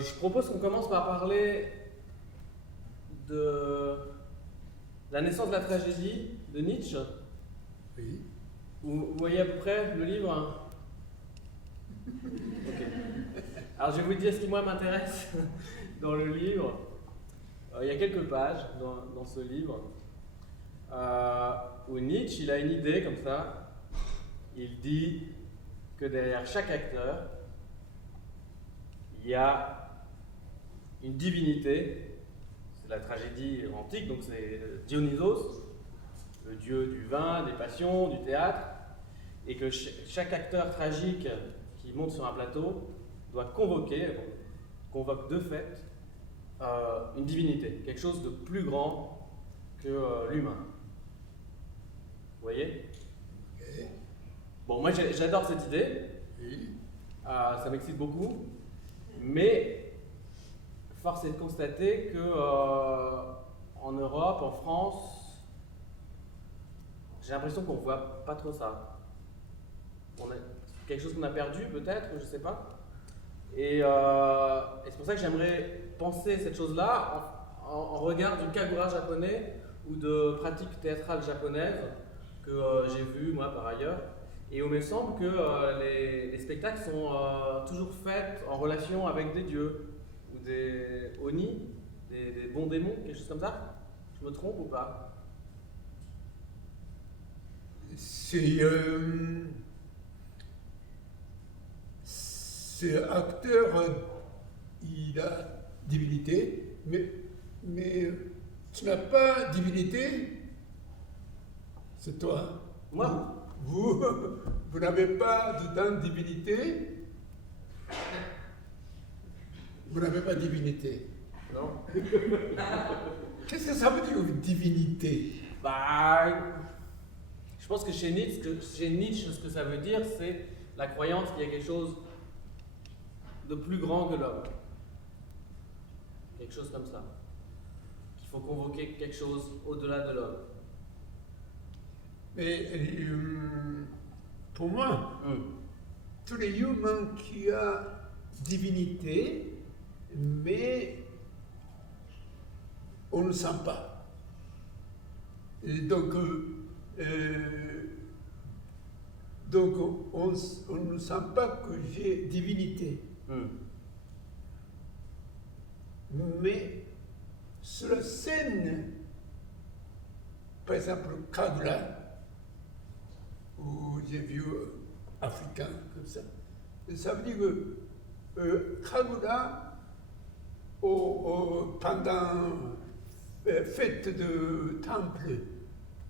je propose qu'on commence par parler de la naissance de la tragédie de Nietzsche. Oui. Vous voyez à peu près le livre ? Ok. Alors je vais vous dire ce qui moi m'intéresse dans le livre. Il y a quelques pages dans ce livre où Nietzsche il a une idée comme ça. Il dit que derrière chaque acteur, il y a une divinité. C'est la tragédie antique, donc c'est Dionysos, le dieu du vin, des passions, du théâtre, et que chaque acteur tragique qui monte sur un plateau doit convoque de fait une divinité, quelque chose de plus grand que l'humain. Vous voyez? Bon, moi j'adore cette idée, ça m'excite beaucoup, mais force est de constater que en Europe, en France, j'ai l'impression qu'on ne voit pas trop ça. Quelque chose qu'on a perdu peut-être, je ne sais pas. Et c'est pour ça que j'aimerais penser cette chose-là en regard du kagura japonais ou de pratiques théâtrales japonaises que j'ai vues moi par ailleurs. Et il me semble que les spectacles sont toujours faits en relation avec des dieux ou des oni, des bons démons, quelque chose comme ça. Je me trompe ou pas? C'est acteur, il a divinité, mais tu n'as pas divinité, c'est toi. Moi? Vous n'avez pas dedans divinité? Vous n'avez pas divinité? Non. Qu'est-ce que ça veut dire divinité? Bah, je pense que chez Nietzsche, ce que ça veut dire, c'est la croyance qu'il y a quelque chose de plus grand que l'homme. Quelque chose comme ça. Qu'il faut convoquer quelque chose au-delà de l'homme. Mais pour moi, tous les humains qui ont divinité, mais on ne sent pas. Et donc on ne sent pas que j'ai divinité. Mais sur la scène, par exemple, Kagura, où j'ai vu africain comme ça, ça veut dire que Kagura, pendant fête de temple,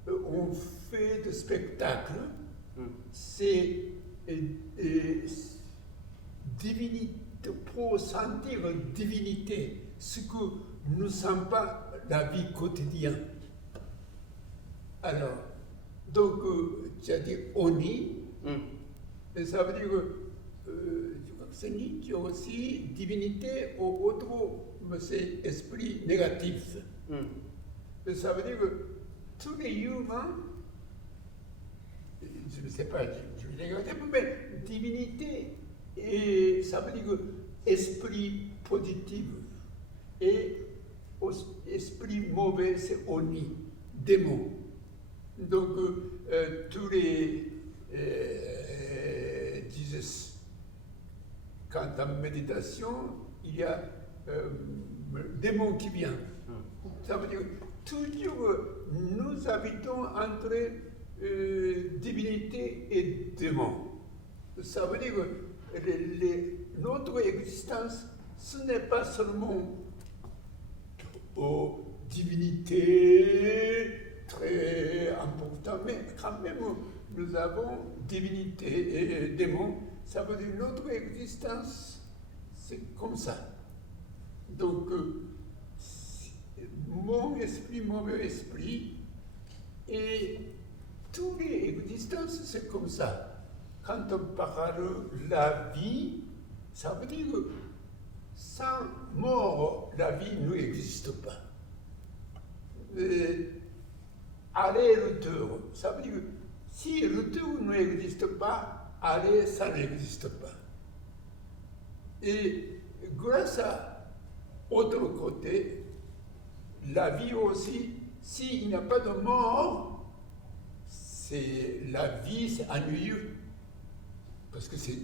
on fait des spectacles, c'est divinité, pour sentir divinité, ce que nous ne sent pas la vie quotidienne. Alors, donc, tu as dit Oni, et ça veut dire que c'est Nietzsche aussi, divinité ou autre, c'est esprit négatif. Et ça veut dire que tous les humains, je ne sais pas, je vais regarder, mais divinité, et ça veut dire que esprit positif et esprit mauvais, c'est Oni, démon. Donc, tous les disent, quand en méditation, il y a démon qui vient. Ça veut dire que toujours nous habitons entre divinité et démon. Ça veut dire que notre existence, ce n'est pas seulement divinité très important, mais quand même nous avons divinité et démon. Ça veut dire notre existence, c'est comme ça. Donc, mon esprit, mauvais esprit, et toutes les existences, c'est comme ça. Quand on parle de la vie, ça veut dire que sans mort, la vie n'existe pas. Aller-retour, ça veut dire que si retour n'existe pas, aller, ça n'existe pas. Et grâce à l'autre côté, la vie aussi, s'il n'y a pas de mort, la vie, c'est ennuyeux. Parce que c'est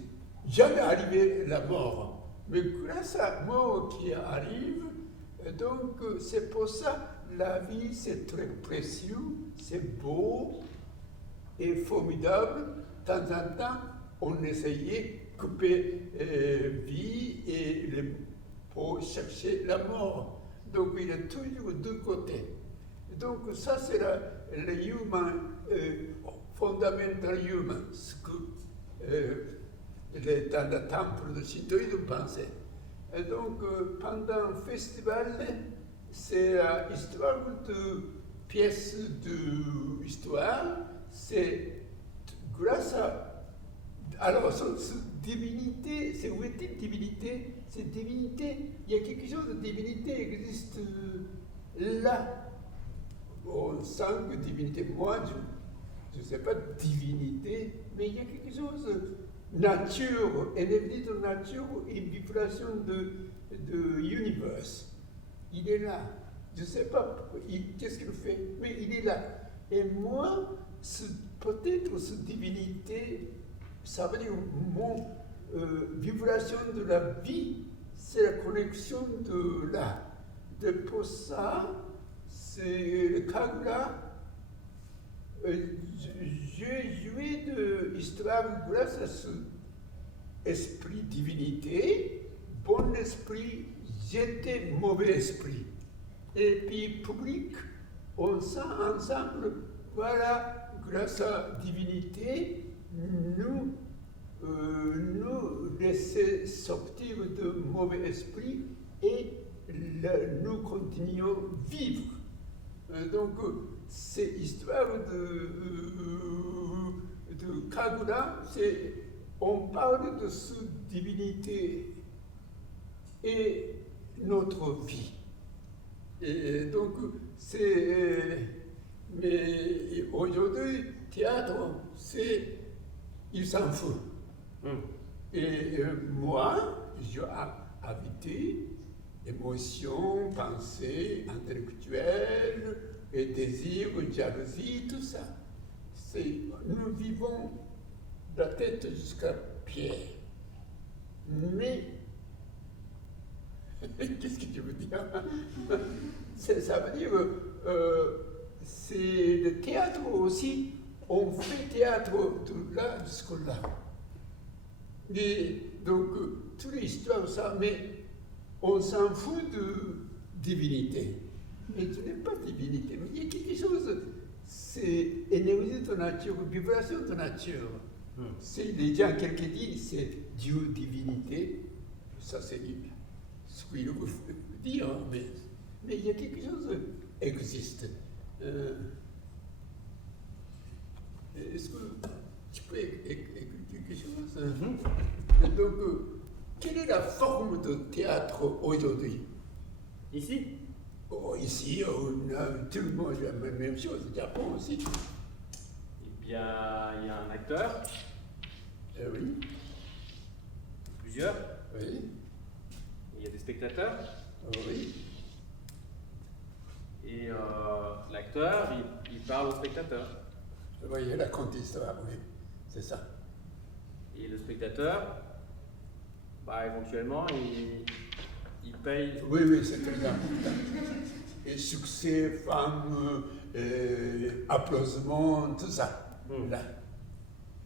jamais arrivé la mort. Mais grâce à la mort qui arrive, donc c'est pour ça la vie c'est très précieux, c'est beau et formidable. De temps en temps, on essayait de couper vie et pour chercher la mort. Donc il y a toujours deux côtés. Donc ça c'est le humain, fondamental humain, ce que dans le temple de Shintoïsme pensait. Et donc pendant le festival, c'est l'histoire de pièces d'histoire, c'est grâce à... Alors, cette divinité, c'est où est-elle divinité? Cette divinité, il y a quelque chose de divinité qui existe là. On sent que divinité, moi, je ne sais pas divinité, mais il y a quelque chose de nature, énergie de nature, une vibration de univers. Il est là. Je ne sais pas qu'est-ce qu'il fait, mais il est là. Et moi, peut-être cette divinité, ça veut dire mon vibration de la vie, c'est la connexion de là. De pour ça, c'est le Kagura. J'ai joué de l'histoire grâce à ce esprit divinité, bon esprit, j'étais mauvais esprit. Et puis public, on sent ensemble, voilà, grâce à la divinité, nous laisser sortir de mauvais esprit et nous continuons à vivre. Donc, cette histoire de Kagura, on parle de cette divinité et notre vie. Et donc, mais aujourd'hui, théâtre, il s'en fout. Et moi, j'ai habité émotions, pensées, intellectuelles, et désirs, jalousie, tout ça. Nous vivons de la tête jusqu'à pied. Mais, qu'est-ce que je veux dire? Ça veut dire, c'est le théâtre aussi, on fait théâtre de là jusqu'à là. Et donc, toute l'histoire, ça, mais on s'en fout de divinité. Mais ce n'est pas divinité, mais il y a quelque chose, c'est énergie de nature, vibration de nature. C'est les gens, quelqu'un dit, c'est Dieu, divinité, ça c'est ce qu'il veut dire, mais il y a quelque chose qui existe. Est-ce que tu peux écrire quelque chose? Donc, quelle est la forme de théâtre aujourd'hui? Ici? Ici, tout le monde a la même chose, au Japon aussi. Eh bien, il y a un acteur. Oui. Plusieurs. Oui. Il y a des spectateurs. Oui. Et l'acteur, il parle au spectateur. Oui, il raconte l'histoire, oui. C'est ça. Et le spectateur, éventuellement, il paye. Oui, c'est très important. Et succès, femmes, applaudissements, tout ça. Là.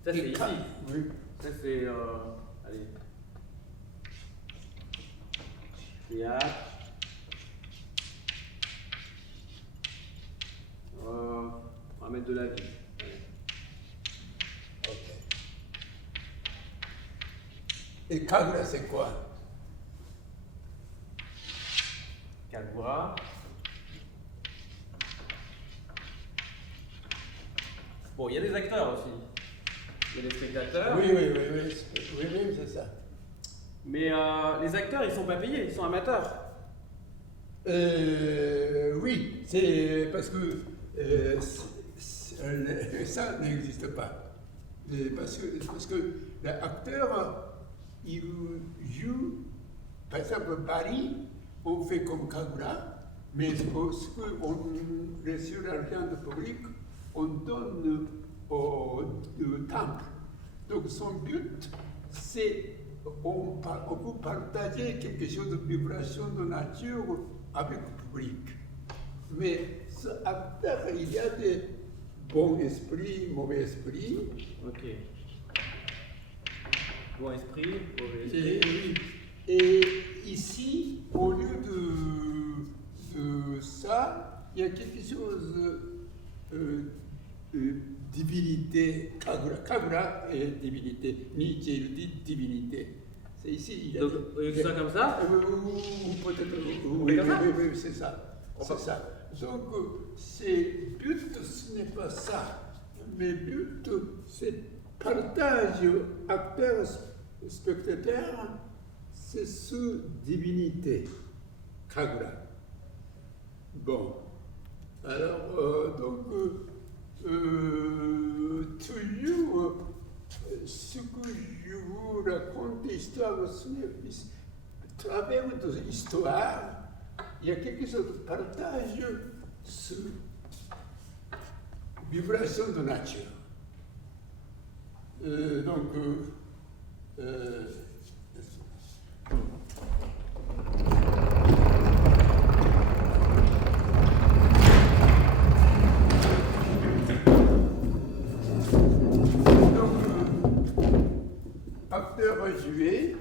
Ça, c'est ici. Oui. Ça, c'est. Allez. Théâtre. On va mettre de la vie. Ok. Et Kagura, c'est quoi? Kagura. Bon, il y a des acteurs aussi. Il y a des spectateurs. Oui, c'est ça. Mais les acteurs, ils sont pas payés, ils sont amateurs. Oui, c'est parce que ça n'existe pas. Parce que l'acteur, il joue, par exemple, Paris, on fait comme Kagura, mais parce qu'on reçoit l'argent du public, on donne au temple. Donc son but, c'est on peut partager quelque chose de vibration de nature avec le public. Mais ce acteur, il y a des bons esprits, mauvais esprits. Ok. Bon esprit, mauvais esprit. Et ici, au lieu de ça, il y a quelque chose de divinité. Kagura est divinité. Nietzsche il dit divinité. C'est ici. Il y a Donc, ça comme ça ou peut-être. Oui, c'est ça. C'est ça. Donc, c'est but, ce n'est pas ça. Mais but, c'est partage acteur-spectateur, c'est sous divinité, Kagura. Bon, alors, toujours, ce que je vous raconte, l'histoire, ce n'est à travers de l'histoire, il y a quelque chose de partage sur vibration de nature. Acteur joué.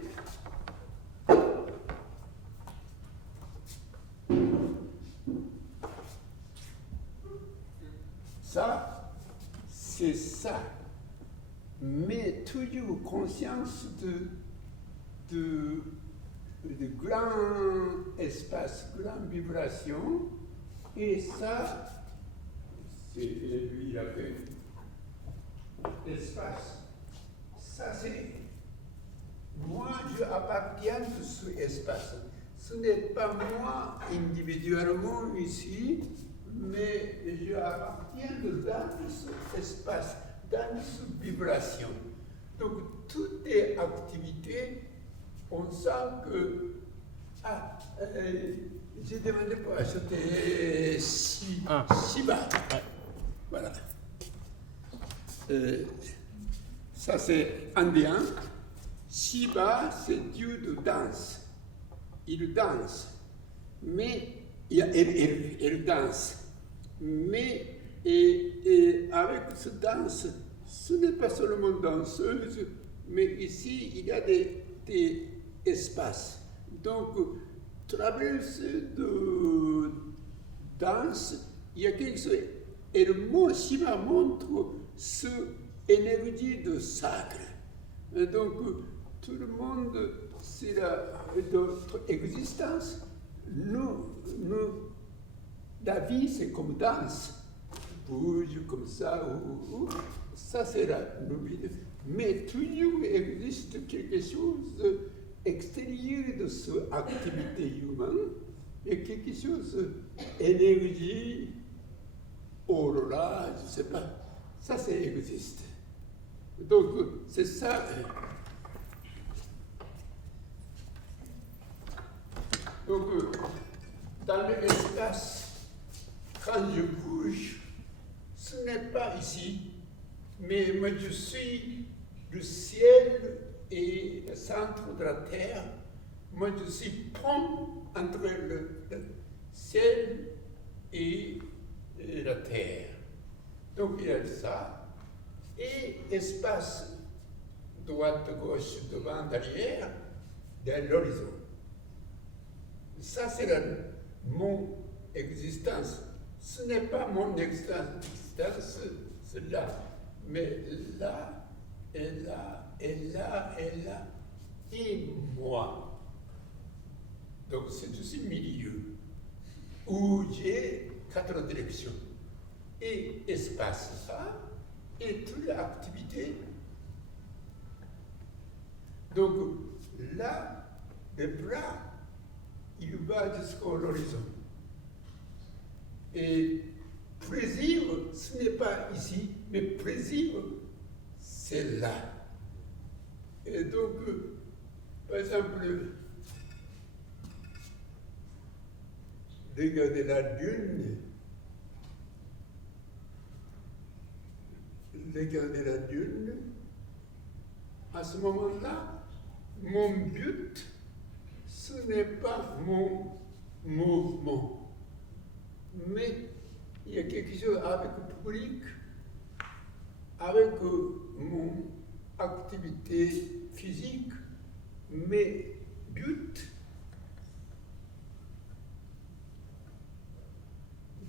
Ça, c'est ça. Mais toujours conscience de grand espace, grande vibration. Et ça, c'est lui, il a fait l'espace. Ça, c'est moi, je appartiens de cet espace. Ce n'est pas moi individuellement ici, mais je appartiens dans cet espace, dans cette vibration. Donc, toutes les activités, on sent que j'ai demandé pour acheter 6 bas. Voilà. Ça, c'est indien. Shiva, c'est Dieu de danse. Il danse. Mais elle danse. Mais avec cette danse, ce n'est pas seulement danseuse, mais ici, il y a des espaces. Donc, traverse de danse, il y a quelque chose. Et le mot Shiva montre cette énergie de sacre. Et donc, tout le monde, c'est notre existence. Nous, la vie, c'est comme danse. Bouge comme ça, ça c'est la vie. Mais toujours existe quelque chose extérieur de cette activité humaine, et quelque chose d'énergie, aurora, je ne sais pas. Ça, c'est existe. Donc, c'est ça. Donc, dans l'espace, quand je bouge, ce n'est pas ici, mais moi je suis le ciel et le centre de la terre. Moi je suis pont entre le ciel et la terre. Donc il y a ça. Et espace droite, gauche, devant, derrière, dans l'horizon. Ça, c'est mon existence. Ce n'est pas mon existence, c'est là. Mais là, et là, et là, et là, et moi. Donc, c'est aussi milieu, où j'ai 4 directions. Et espace, ça, et toute l'activité. Donc, là, le bras, il va jusqu'à l'horizon. Et plaisir, ce n'est pas ici, mais plaisir, c'est là. Et donc, par exemple, regardez la lune. Regardez la lune à ce moment-là, mon but, ce n'est pas mon mouvement, mais il y a quelque chose avec le public, avec mon activité physique, mes buts.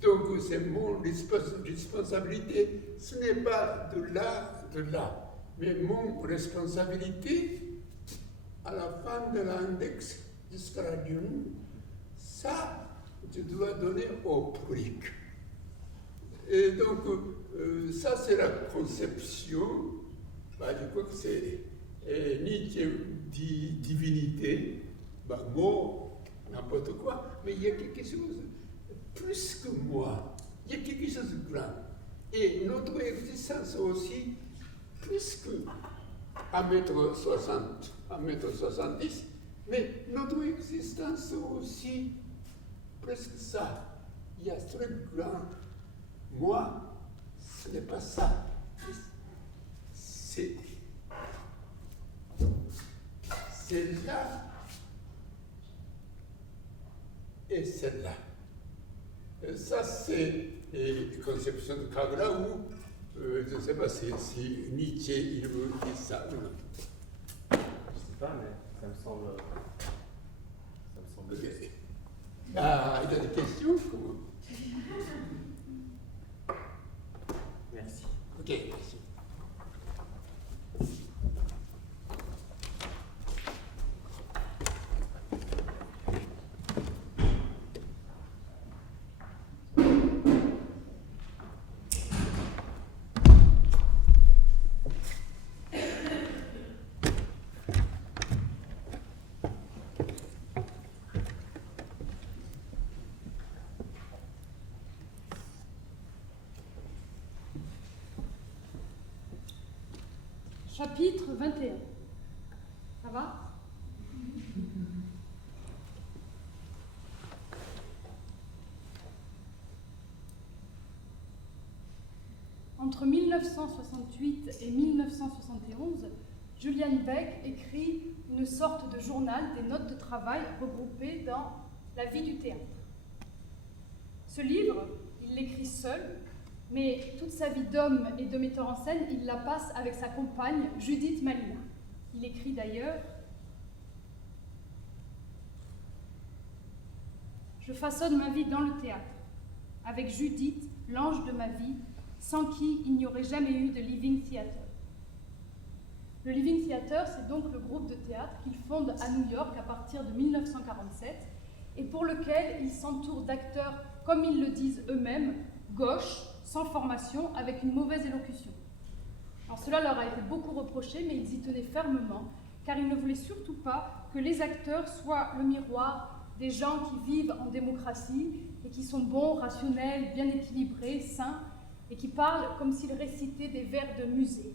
Donc c'est mon responsabilité, ce n'est pas de là, mais mon responsabilité à la fin de l'index jusqu'à la lune, ça, je dois donner au public. Et donc, ça c'est la conception, je crois que c'est Nietzsche dit divinité, mot, n'importe quoi, mais il y a quelque chose plus que moi, il y a quelque chose de grand. Et notre existence aussi, plus que 1m60, 1m70, mais notre existence aussi, presque ça. Il y a très grand. Moi, ce n'est pas ça. C'est là et celle-là. Ça, c'est une conception de Kagura où, je ne sais pas si Nietzsche il veut dire ça ou non. Je ne sais pas, mais ça me semble. Okay. Ah, il y a des questions? Merci. Ok, merci. Chapitre 21. Ça va? Entre 1968 et 1971, Julian Beck écrit une sorte de journal des notes de travail regroupées dans la vie du théâtre. Ce livre, il l'écrit seul, mais toute sa vie d'homme et de metteur en scène, il la passe avec sa compagne Judith Malina. Il écrit d'ailleurs « Je façonne ma vie dans le théâtre, avec Judith, l'ange de ma vie, sans qui il n'y aurait jamais eu de Living Theatre. » Le Living Theatre, c'est donc le groupe de théâtre qu'il fonde à New York à partir de 1947 et pour lequel il s'entoure d'acteurs, comme ils le disent eux-mêmes, gauches, sans formation, avec une mauvaise élocution. Alors cela leur a été beaucoup reproché, mais ils y tenaient fermement, car ils ne voulaient surtout pas que les acteurs soient le miroir des gens qui vivent en démocratie et qui sont bons, rationnels, bien équilibrés, sains, et qui parlent comme s'ils récitaient des vers de musée.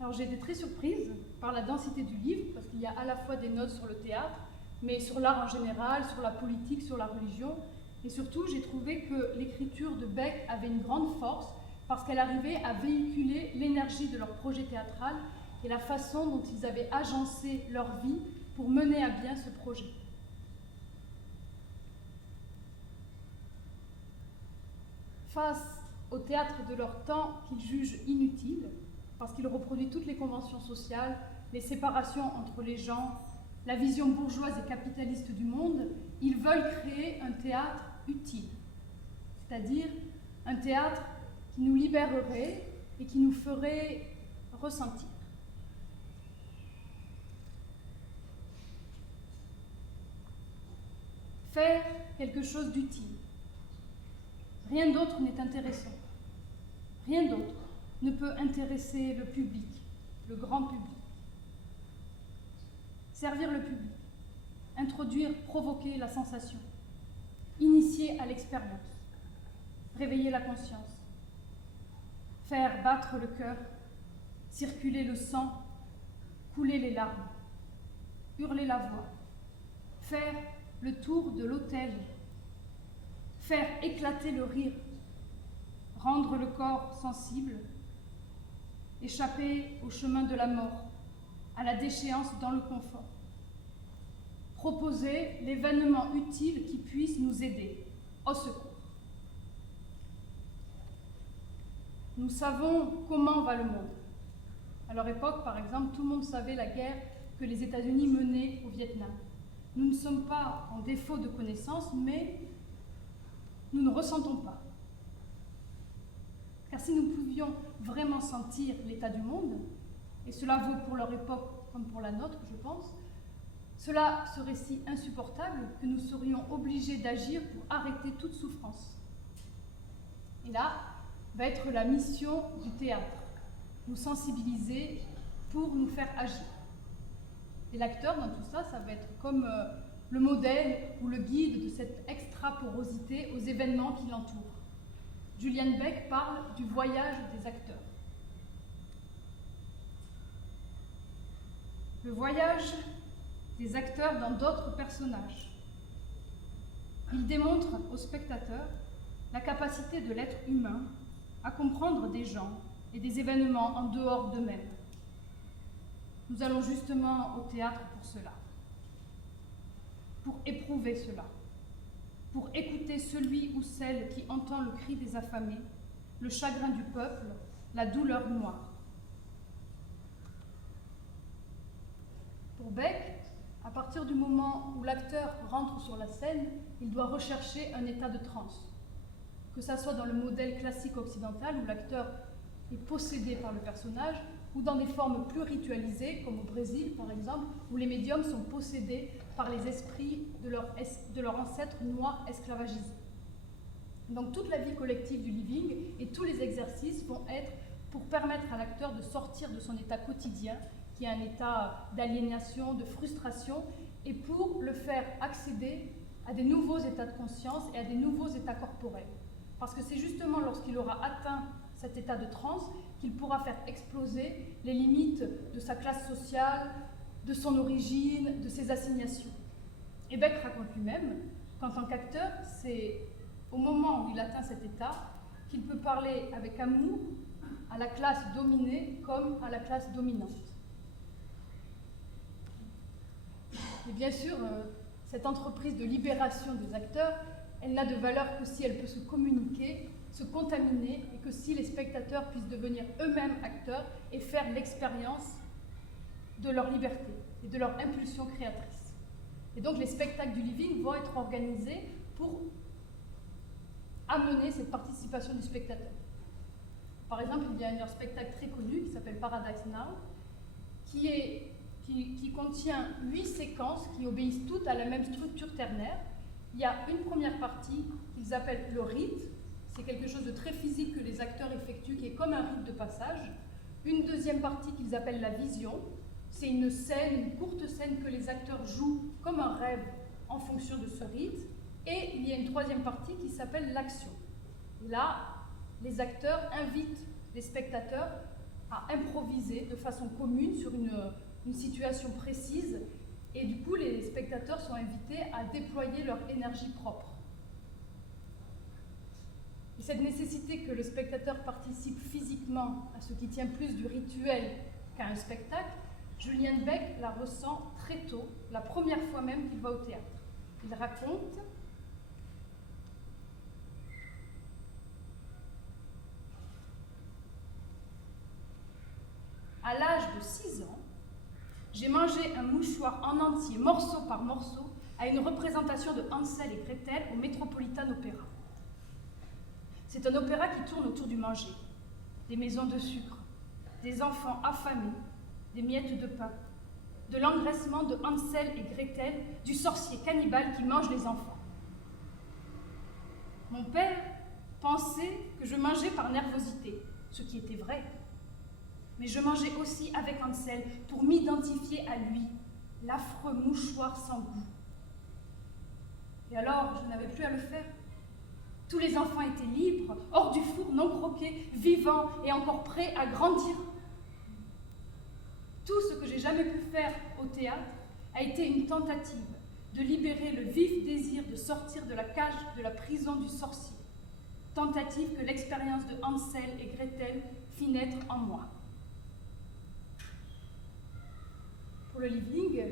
Alors j'ai été très surprise par la densité du livre, parce qu'il y a à la fois des notes sur le théâtre, mais sur l'art en général, sur la politique, sur la religion. Et surtout, j'ai trouvé que l'écriture de Beck avait une grande force parce qu'elle arrivait à véhiculer l'énergie de leur projet théâtral et la façon dont ils avaient agencé leur vie pour mener à bien ce projet. Face au théâtre de leur temps qu'ils jugent inutile, parce qu'il reproduit toutes les conventions sociales, les séparations entre les gens, la vision bourgeoise et capitaliste du monde, ils veulent créer un théâtre utile, c'est-à-dire un théâtre qui nous libérerait et qui nous ferait ressentir. Faire quelque chose d'utile. Rien d'autre n'est intéressant. Rien d'autre ne peut intéresser le public, le grand public. Servir le public, introduire, provoquer la sensation, initier à l'expérience, réveiller la conscience, faire battre le cœur, circuler le sang, couler les larmes, hurler la voix, faire le tour de l'autel, faire éclater le rire, rendre le corps sensible, échapper au chemin de la mort, à la déchéance dans le confort. Proposer l'événement utile qui puisse nous aider, au secours. Nous savons comment va le monde. À leur époque, par exemple, tout le monde savait la guerre que les États-Unis menaient au Vietnam. Nous ne sommes pas en défaut de connaissances, mais nous ne ressentons pas. Car si nous pouvions vraiment sentir l'état du monde, et cela vaut pour leur époque comme pour la nôtre, je pense, cela serait si insupportable que nous serions obligés d'agir pour arrêter toute souffrance. Et là va être la mission du théâtre, nous sensibiliser pour nous faire agir. Et l'acteur dans tout ça, ça va être comme le modèle ou le guide de cette extraporosité aux événements qui l'entourent. Julian Beck parle du voyage des acteurs. Le voyage des acteurs dans d'autres personnages. Il démontre au spectateur la capacité de l'être humain à comprendre des gens et des événements en dehors d'eux-mêmes. Nous allons justement au théâtre pour cela, pour éprouver cela, pour écouter celui ou celle qui entend le cri des affamés, le chagrin du peuple, la douleur noire. Pour Beck, à partir du moment où l'acteur rentre sur la scène, il doit rechercher un état de transe. Que ça soit dans le modèle classique occidental où l'acteur est possédé par le personnage, ou dans des formes plus ritualisées, comme au Brésil par exemple, où les médiums sont possédés par les esprits de leurs ancêtres noirs esclavagisés. Donc toute la vie collective du living et tous les exercices vont être pour permettre à l'acteur de sortir de son état quotidien, qui est un état d'aliénation, de frustration, et pour le faire accéder à des nouveaux états de conscience et à des nouveaux états corporels. Parce que c'est justement lorsqu'il aura atteint cet état de transe qu'il pourra faire exploser les limites de sa classe sociale, de son origine, de ses assignations. Et Beck raconte lui-même qu'en tant qu'acteur, c'est au moment où il atteint cet état qu'il peut parler avec amour à la classe dominée comme à la classe dominante. Et bien sûr, cette entreprise de libération des acteurs, elle n'a de valeur que si elle peut se communiquer, se contaminer, et que si les spectateurs puissent devenir eux-mêmes acteurs et faire l'expérience de leur liberté et de leur impulsion créatrice. Et donc les spectacles du living vont être organisés pour amener cette participation du spectateur. Par exemple, il y a un spectacle très connu qui s'appelle Paradise Now, qui contient 8 séquences qui obéissent toutes à la même structure ternaire. Il y a une première partie qu'ils appellent le rite, c'est quelque chose de très physique que les acteurs effectuent, qui est comme un rite de passage. Une deuxième partie qu'ils appellent la vision, c'est une scène, une courte scène que les acteurs jouent comme un rêve en fonction de ce rite. Et il y a une troisième partie qui s'appelle l'action. Là, les acteurs invitent les spectateurs à improviser de façon commune sur une situation précise, et du coup les spectateurs sont invités à déployer leur énergie propre. Et cette nécessité que le spectateur participe physiquement à ce qui tient plus du rituel qu'à un spectacle, Julian Beck la ressent très tôt, la première fois même qu'il va au théâtre. Il raconte: à l'âge de 6 ans, j'ai mangé un mouchoir en entier, morceau par morceau, à une représentation de Hansel et Gretel au Metropolitan Opera. C'est un opéra qui tourne autour du manger, des maisons de sucre, des enfants affamés, des miettes de pain, de l'engraissement de Hansel et Gretel, du sorcier cannibale qui mange les enfants. Mon père pensait que je mangeais par nervosité, ce qui était vrai. Mais je mangeais aussi avec Hansel pour m'identifier à lui, l'affreux mouchoir sans goût. Et alors, je n'avais plus à le faire. Tous les enfants étaient libres, hors du four, non croqués, vivants et encore prêts à grandir. Tout ce que j'ai jamais pu faire au théâtre a été une tentative de libérer le vif désir de sortir de la cage de la prison du sorcier. Tentative que l'expérience de Hansel et Gretel fit naître en moi. Pour le living,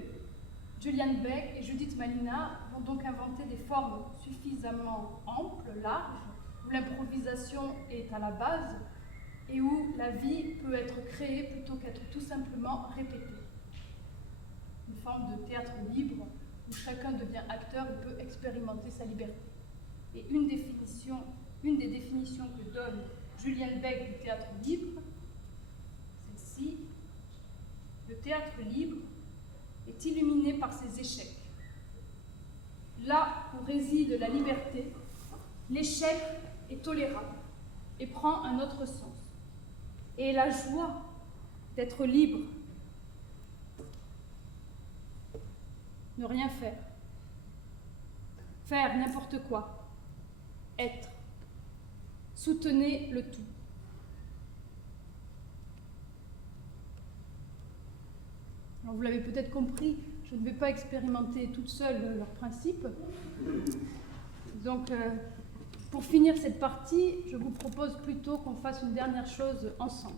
Julian Beck et Judith Malina vont donc inventer des formes suffisamment amples, larges, où l'improvisation est à la base et où la vie peut être créée plutôt qu'être tout simplement répétée. Une forme de théâtre libre où chacun devient acteur et peut expérimenter sa liberté. Et une des définitions que donne Julian Beck du théâtre libre, celle-ci: le théâtre libre est illuminé par ses échecs. Là où réside la liberté, l'échec est tolérable et prend un autre sens. Et la joie d'être libre, ne rien faire, faire n'importe quoi, être, soutenez le tout. Alors vous l'avez peut-être compris, je ne vais pas expérimenter toute seule leurs principes. Donc, pour finir cette partie, je vous propose plutôt qu'on fasse une dernière chose ensemble.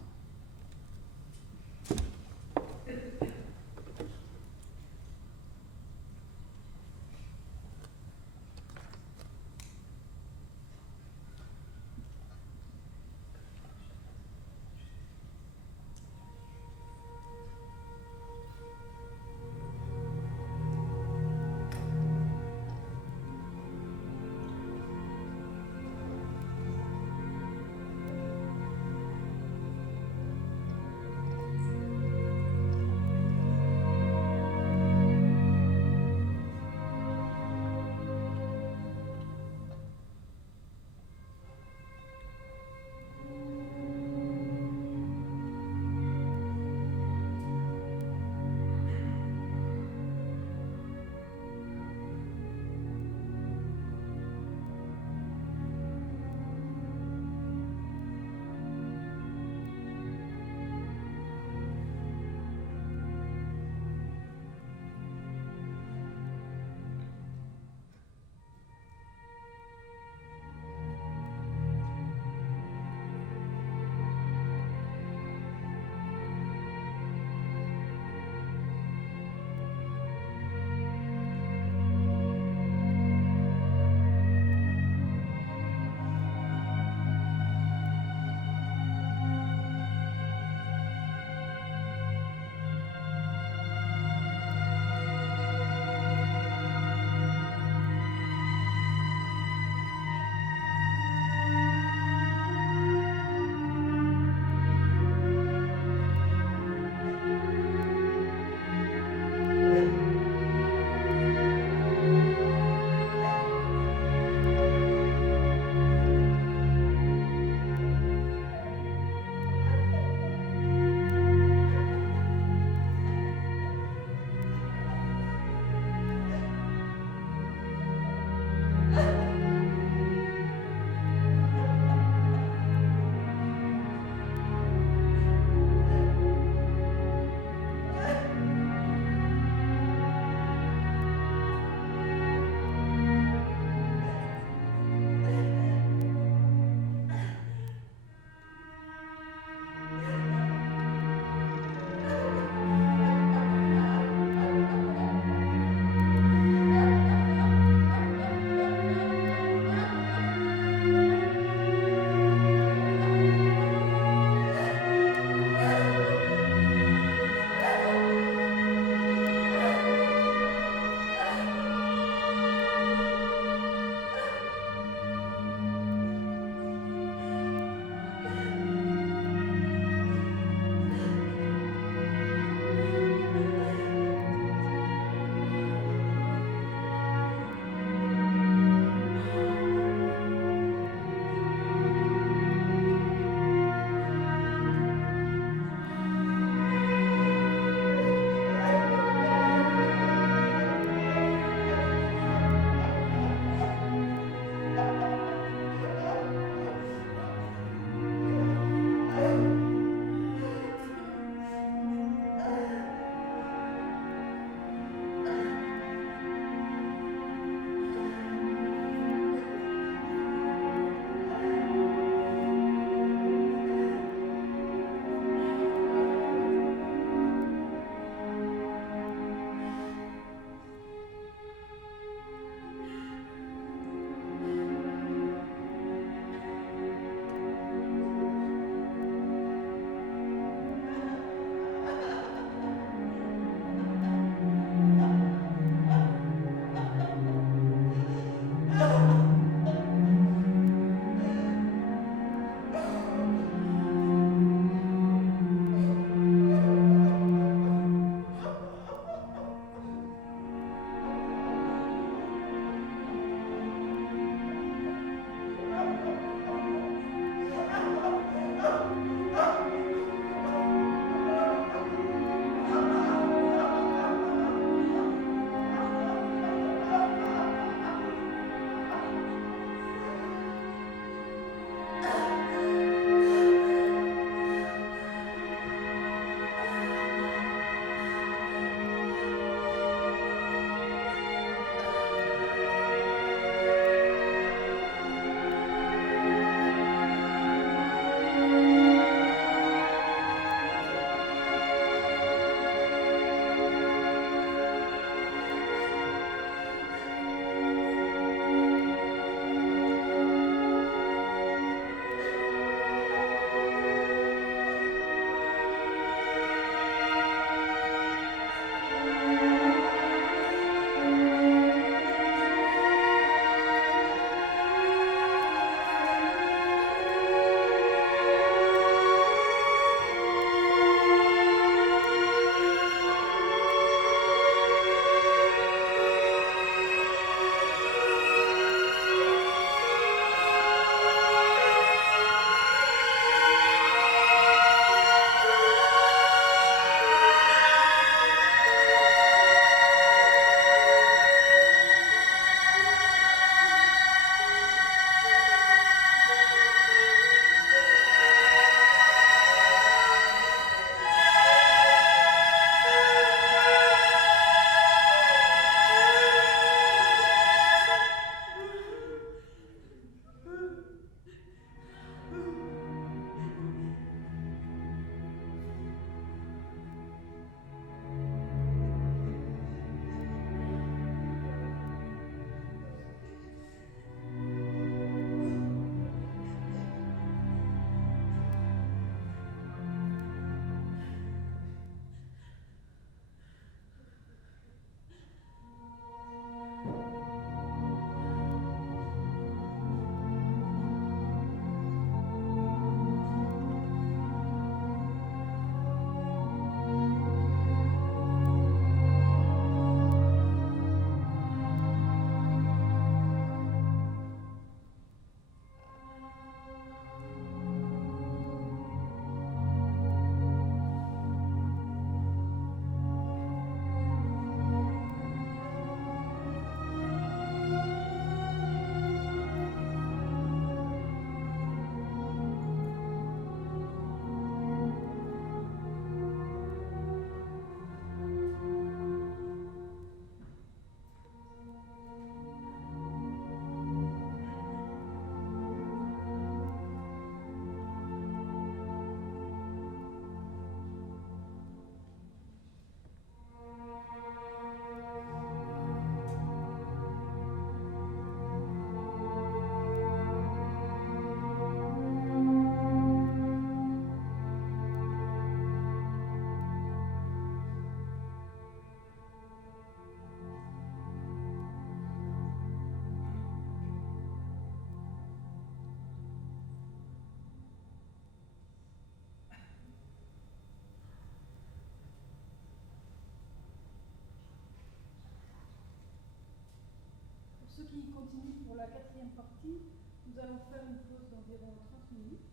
ceux qui continuent pour la 4e partie, nous allons faire une pause d'environ 30 minutes.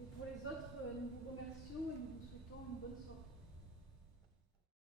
Et pour les autres, nous vous remercions et nous vous souhaitons une bonne soirée.